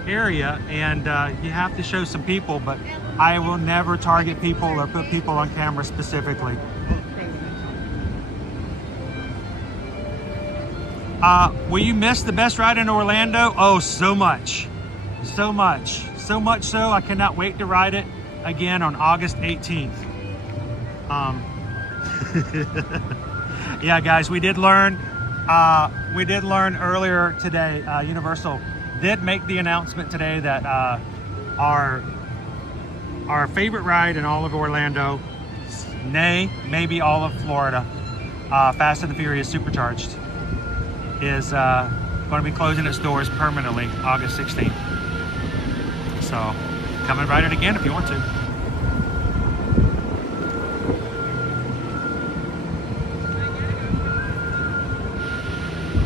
area, and you have to show some people, but I will never target people or put people on camera specifically. Will you miss the best ride in Orlando? Oh, so much so I cannot wait to ride it again on August 18th. Yeah, guys, we did learn earlier today, Universal did make the announcement today that our favorite ride in all of Orlando, nay, maybe all of Florida, Fast and the Furious Supercharged, is going to be closing its doors permanently August 16th. So come and ride it again if you want to.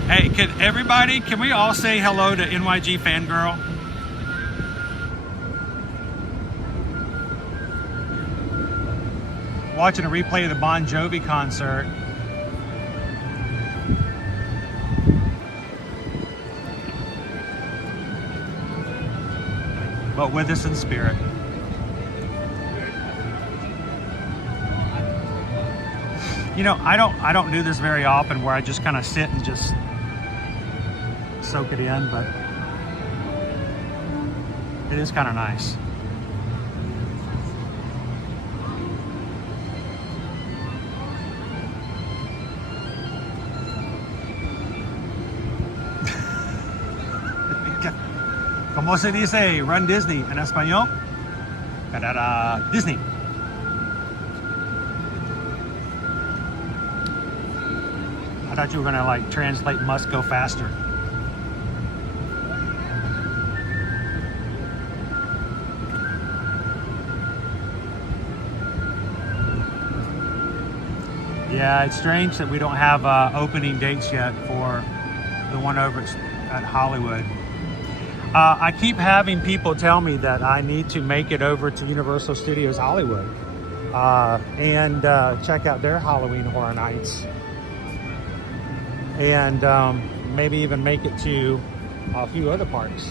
Hey, can we all say hello to NYG Fangirl? Watching a replay of the Bon Jovi concert. But with us in spirit. You know, I don't do this very often, where I just kind of sit and just soak it in, but it is kind of nice. ¿Cómo se dice Run Disney en español? Disney. I thought you were gonna like translate must go faster. Yeah, it's strange that we don't have opening dates yet for the one over at Hollywood. I keep having people tell me that I need to make it over to Universal Studios Hollywood and check out their Halloween Horror Nights. And maybe even make it to a few other parks.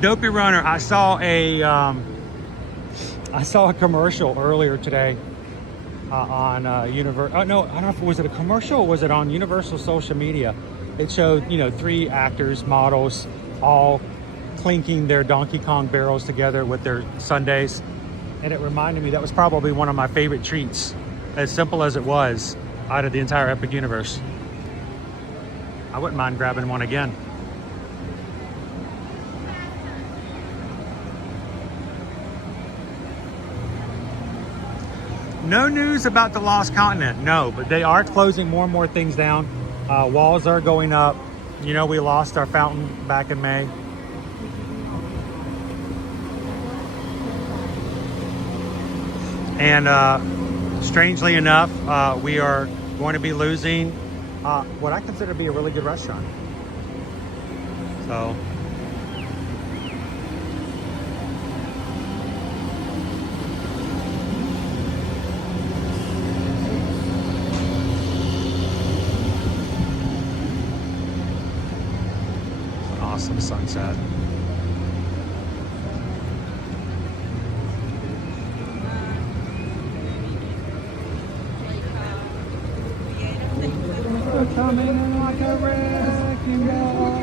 Dopey Runner, I saw a commercial earlier today on Universal. Oh no, I don't know if was it a commercial or was it on Universal social media. It showed, you know, 3 actors, models, all clinking their Donkey Kong barrels together with their sundaes, and it reminded me that was probably one of my favorite treats, as simple as it was, out of the entire Epic universe. I wouldn't mind grabbing one again. No news about the Lost Continent, no, but they are closing more and more things down. Walls are going up. You know, we lost our fountain back in May. And strangely enough, we are going to be losing what I consider to be a really good restaurant. So awesome sunset. Coming in like a wrecking ball.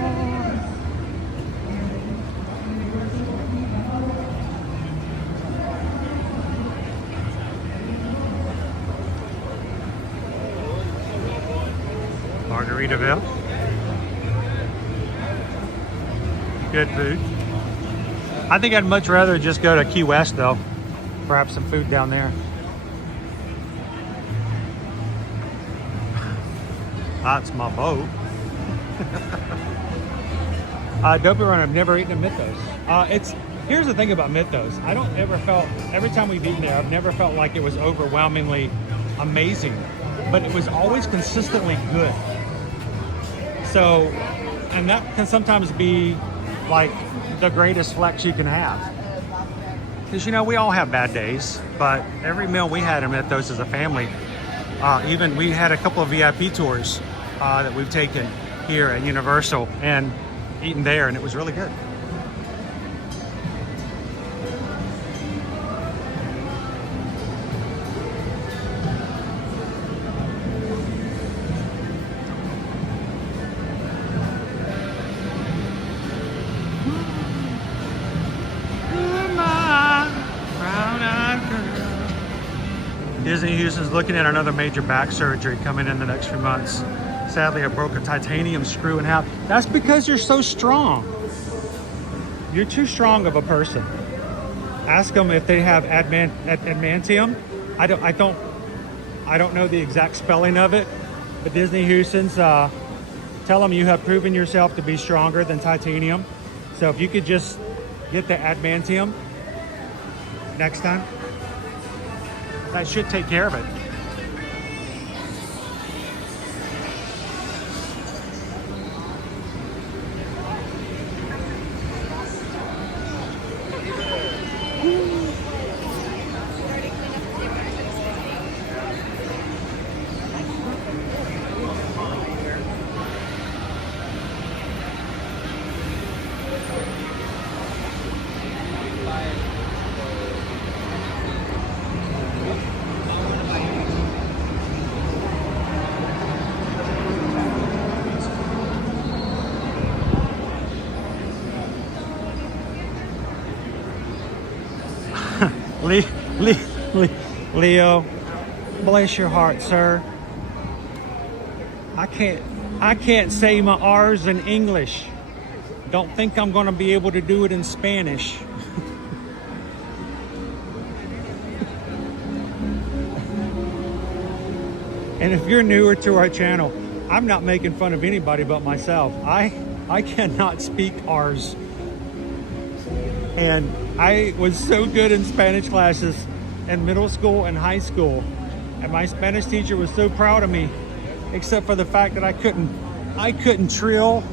Margaritaville. Good food. I think I'd much rather just go to Key West though. Perhaps some food down there. That's my boat. Dopey Runner, I've never eaten at Mythos. Here's the thing about Mythos. I don't ever felt, every time we've eaten there, I've never felt like it was overwhelmingly amazing, but it was always consistently good. So, and that can sometimes be like the greatest flex you can have. Because, you know, we all have bad days, but every meal we had in Mythos as a family, even we had a couple of VIP tours that we've taken here at Universal and eaten there, and it was really good. Disney Houston's looking at another major back surgery coming in the next few months. Sadly, I broke a titanium screw in half. That's because you're so strong. You're too strong of a person. Ask them if they have adamantium. I don't know the exact spelling of it, but Disney Houston's tell them you have proven yourself to be stronger than titanium. So if you could just get the adamantium next time, that should take care of it. Leo, bless your heart, sir. I can't say my R's in English. Don't think I'm gonna be able to do it in Spanish. And if you're newer to our channel, I'm not making fun of anybody but myself. I cannot speak R's And I was so good in Spanish classes in middle school and high school. And my Spanish teacher was so proud of me, except for the fact that I couldn't trill.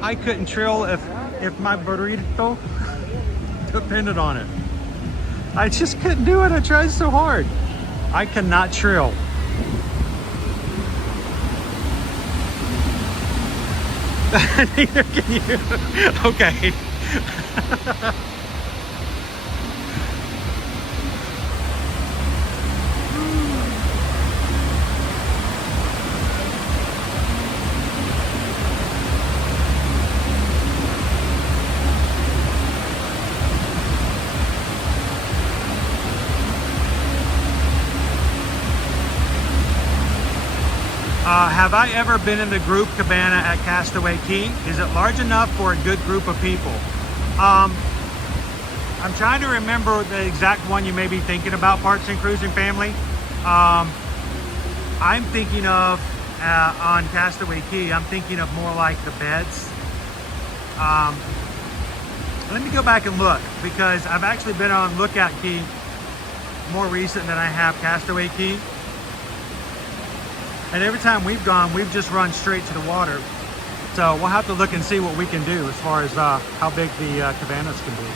I couldn't trill if my burrito depended on it. I just couldn't do it. I tried so hard. I cannot trill. Neither can you. Okay. Have I ever been in the group cabana at Castaway Key? Is it large enough for a good group of people? I'm trying to remember the exact one you may be thinking about, Parks and Cruising family. I'm thinking of, on Castaway Key, I'm thinking of more like the beds. Let me go back and look, because I've actually been on Lookout Key more recent than I have Castaway Key. And every time we've gone, we've just run straight to the water. So we'll have to look and see what we can do as far as how big the cabanas can be.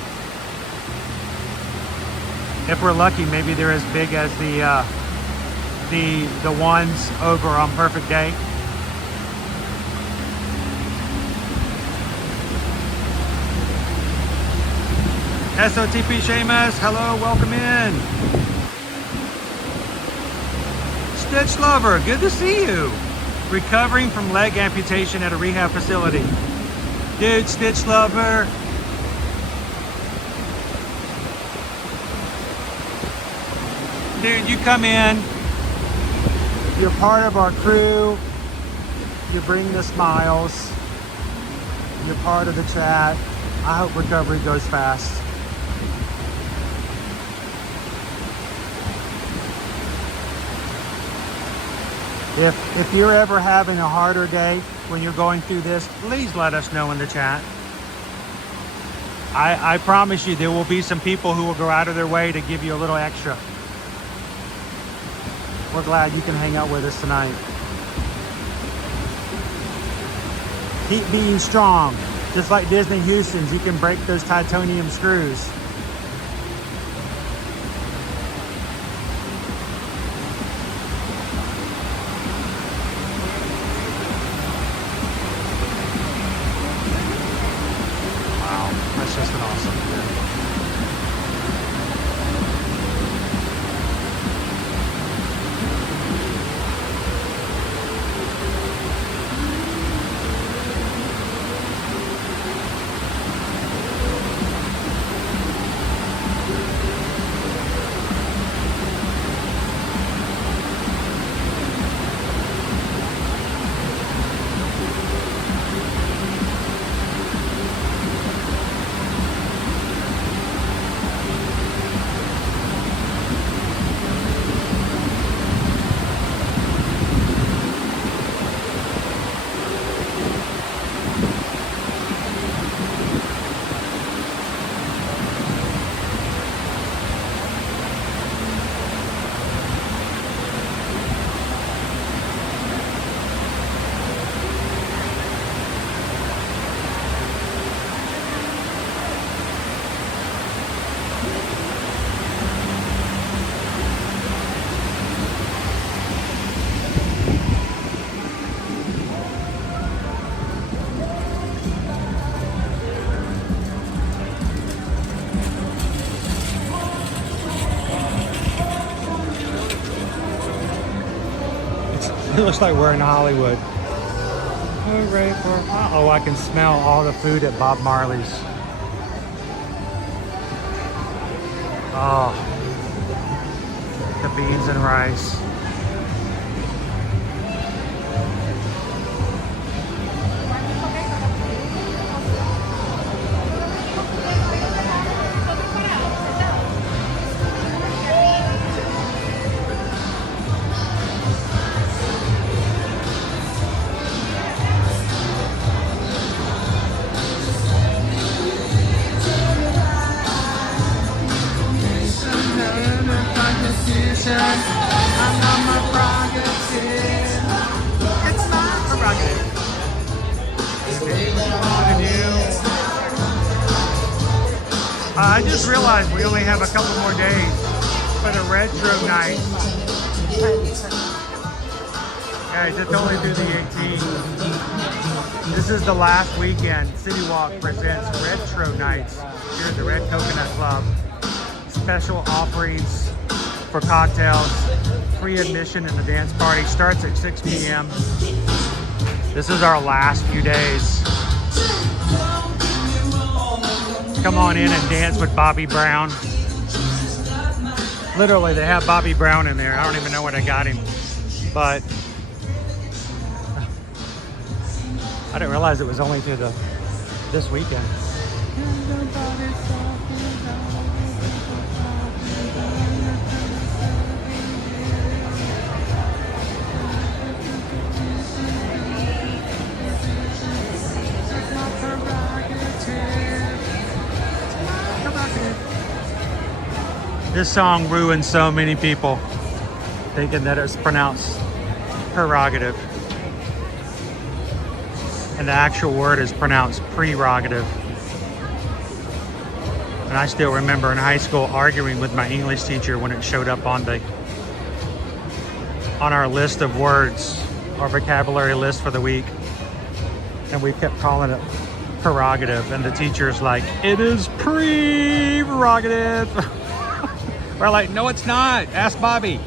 If we're lucky, maybe they're as big as the ones over on Perfect Day. SOTP Seamus, hello, welcome in. Stitch Lover, good to see you. Recovering from leg amputation at a rehab facility. Dude, Stitch Lover. Dude, you come in. You're part of our crew. You bring the smiles. You're part of the chat. I hope recovery goes fast. If you're ever having a harder day when you're going through this, please let us know in the chat. I promise you there will be some people who will go out of their way to give you a little extra. We're glad you can hang out with us tonight. Keep being strong. Just like Disney Houston's, you can break those titanium screws. Just an awesome view. It looks like we're in Hollywood. Hooray for oh, I can smell all the food at Bob Marley's. Oh, the beans and rice. just realized we only have a couple more days for the retro night. Guys, it's only through the 18th. This is the last weekend. City Walk presents retro nights here at the Red Coconut Club. Special offerings for cocktails, free admission in the dance party starts at 6 p.m. This is our last few days. Come on in and dance with Bobby Brown. Literally, they have Bobby Brown in there. I don't even know where they got him, but I didn't realize it was only through this weekend. This song ruined so many people thinking that it's pronounced prerogative. And the actual word is pronounced prerogative. And I still remember in high school arguing with my English teacher when it showed up on our list of words, our vocabulary list for the week. And we kept calling it prerogative. And the teacher's like, it is prerogative. We're like, no, it's not. Ask Bobby.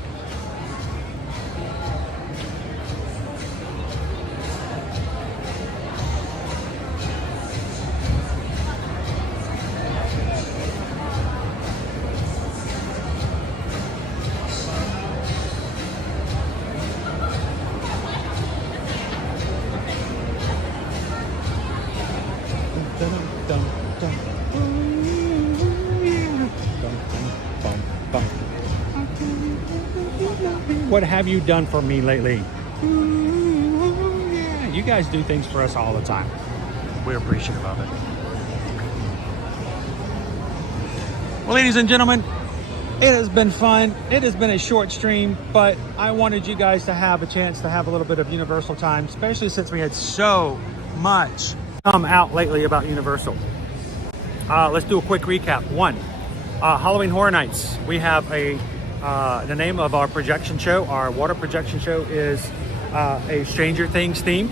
What have you done for me lately? Yeah, you guys do things for us all the time. We're appreciative of it. Well, ladies and gentlemen, it has been fun. It has been a short stream, but I wanted you guys to have a chance to have a little bit of Universal time, especially since we had so much come out lately about Universal. Let's do a quick recap. One, Halloween Horror Nights. We have the name of our projection show, our water projection show, is a Stranger Things themed.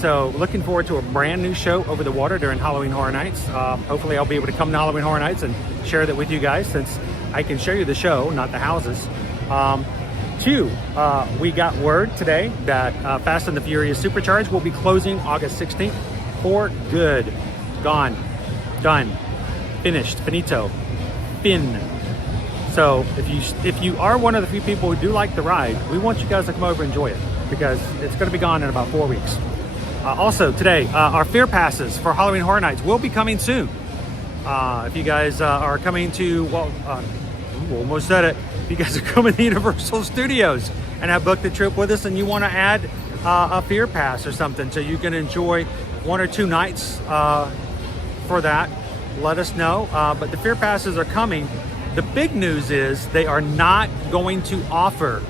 So looking forward to a brand new show over the water during Halloween Horror Nights. Hopefully I'll be able to come to Halloween Horror Nights and share that with you guys, since I can show you the show, not the houses. Two, we got word today that Fast and the Furious Supercharged will be closing August 16th for good. Gone. Done. Finished. Finito. Fin. So if you are one of the few people who do like the ride, we want you guys to come over and enjoy it, because it's going to be gone in about 4 weeks. Also today, our Fear Passes for Halloween Horror Nights will be coming soon. If you guys are coming to, almost said it, if you guys are coming to Universal Studios and have booked a trip with us and you want to add a Fear Pass or something so you can enjoy 1 or 2 nights for that, let us know. But the Fear Passes are coming. The big news is they are not going to offer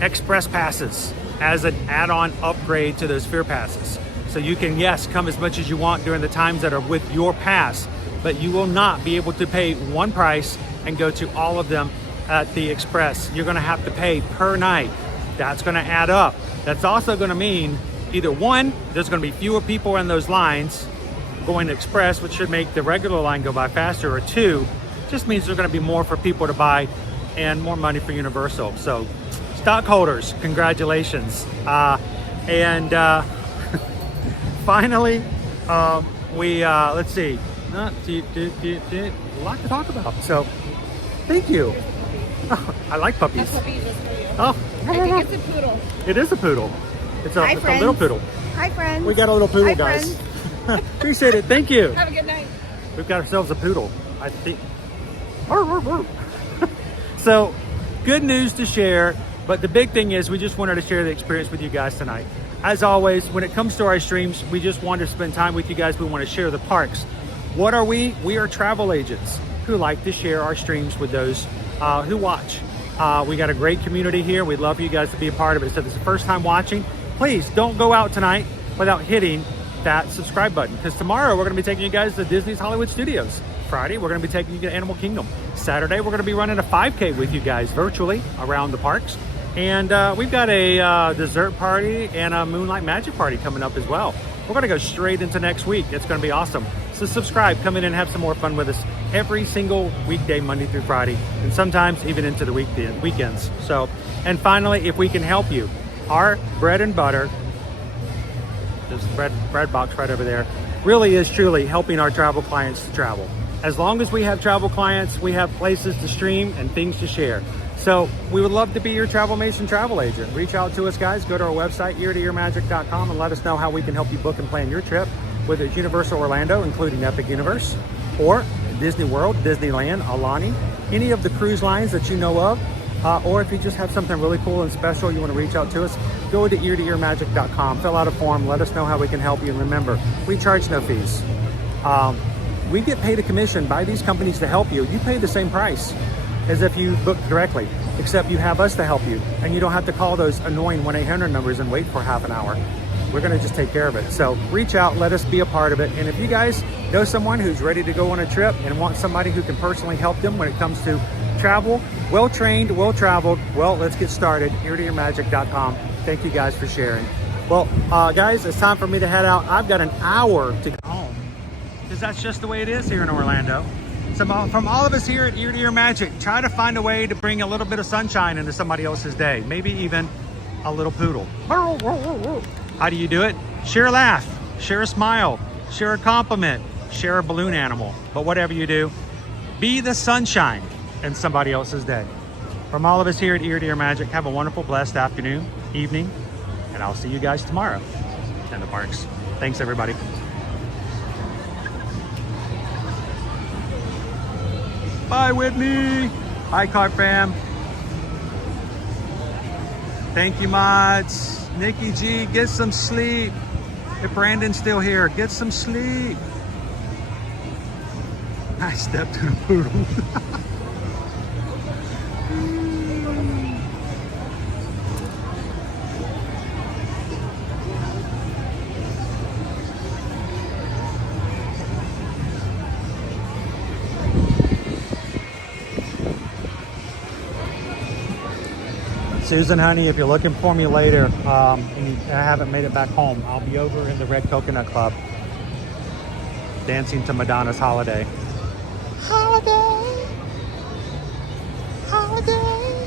express passes as an add-on upgrade to those Fear Passes. So you can, yes, come as much as you want during the times that are with your pass, but you will not be able to pay one price and go to all of them at the express. You're going to have to pay per night. That's going to add up. That's also going to mean either one, there's going to be fewer people in those lines going to express, which should make the regular line go by faster, or two, just means there's going to be more for people to buy and more money for Universal. So stockholders, congratulations. Finally, let's see, a lot to talk about. So thank you. I like puppies. Oh, I think it's a poodle. It is a poodle. It's a little poodle. Hi, friends. We got a little poodle, Hi, guys. Appreciate it. Thank you. Have a good night. We've got ourselves a poodle, I think. So, good news to share, but the big thing is we just wanted to share the experience with you guys tonight. As always, when it comes to our streams, we just want to spend time with you guys. We want to share the parks. What are we? We are travel agents who like to share our streams with those who watch. We got a great community here. We'd love for you guys to be a part of it. So if it's the first time watching, please don't go out tonight without hitting that subscribe button, because tomorrow we're going to be taking you guys to Disney's Hollywood Studios Friday, we're going to be taking you to Animal Kingdom. Saturday, we're going to be running a 5K with you guys virtually around the parks. And we've got a dessert party and a Moonlight Magic party coming up as well. We're going to go straight into next week. It's going to be awesome. So subscribe, come in and have some more fun with us every single weekday, Monday through Friday, and sometimes even into the weekends. So, and finally, if we can help you, our bread and butter, there's the bread box right over there, really is truly helping our travel clients to travel. As long as we have travel clients, we have places to stream and things to share. So we would love to be your Travel Mason travel agent. Reach out to us, guys. Go to our website, eartoearmagic.com, and let us know how we can help you book and plan your trip, whether it's Universal Orlando, including Epic Universe, or Disney World, Disneyland, Alani, any of the cruise lines that you know of, or if you just have something really cool and special you want to reach out to us, go to eartoearmagic.com, fill out a form, let us know how we can help you, and remember, we charge no fees. We get paid a commission by these companies to help you. You pay the same price as if you booked directly, except you have us to help you, and you don't have to call those annoying 1-800 numbers and wait for half an hour. We're going to just take care of it. So reach out, let us be a part of it. And if you guys know someone who's ready to go on a trip and want somebody who can personally help them when it comes to travel, well-trained, well-traveled, well, let's get started. eartoearmagic.com. Thank you guys for sharing. Well, guys, it's time for me to head out. I've got an hour to go home, because that's just the way it is here in Orlando. So from all of us here at Ear to Ear Magic, try to find a way to bring a little bit of sunshine into somebody else's day. Maybe even a little poodle. How do you do it? Share a laugh, share a smile, share a compliment, share a balloon animal. But whatever you do, be the sunshine in somebody else's day. From all of us here at Ear to Ear Magic, have a wonderful, blessed afternoon, evening, and I'll see you guys tomorrow in the parks. Thanks, everybody. Bye, Whitney. Hi, Card Fam. Thank you, mods. Nikki G, get some sleep. If Brandon's still here, get some sleep. I stepped in a poodle. Susan, honey, if you're looking for me later and I haven't made it back home, I'll be over in the Red Coconut Club dancing to Madonna's Holiday. Holiday, holiday.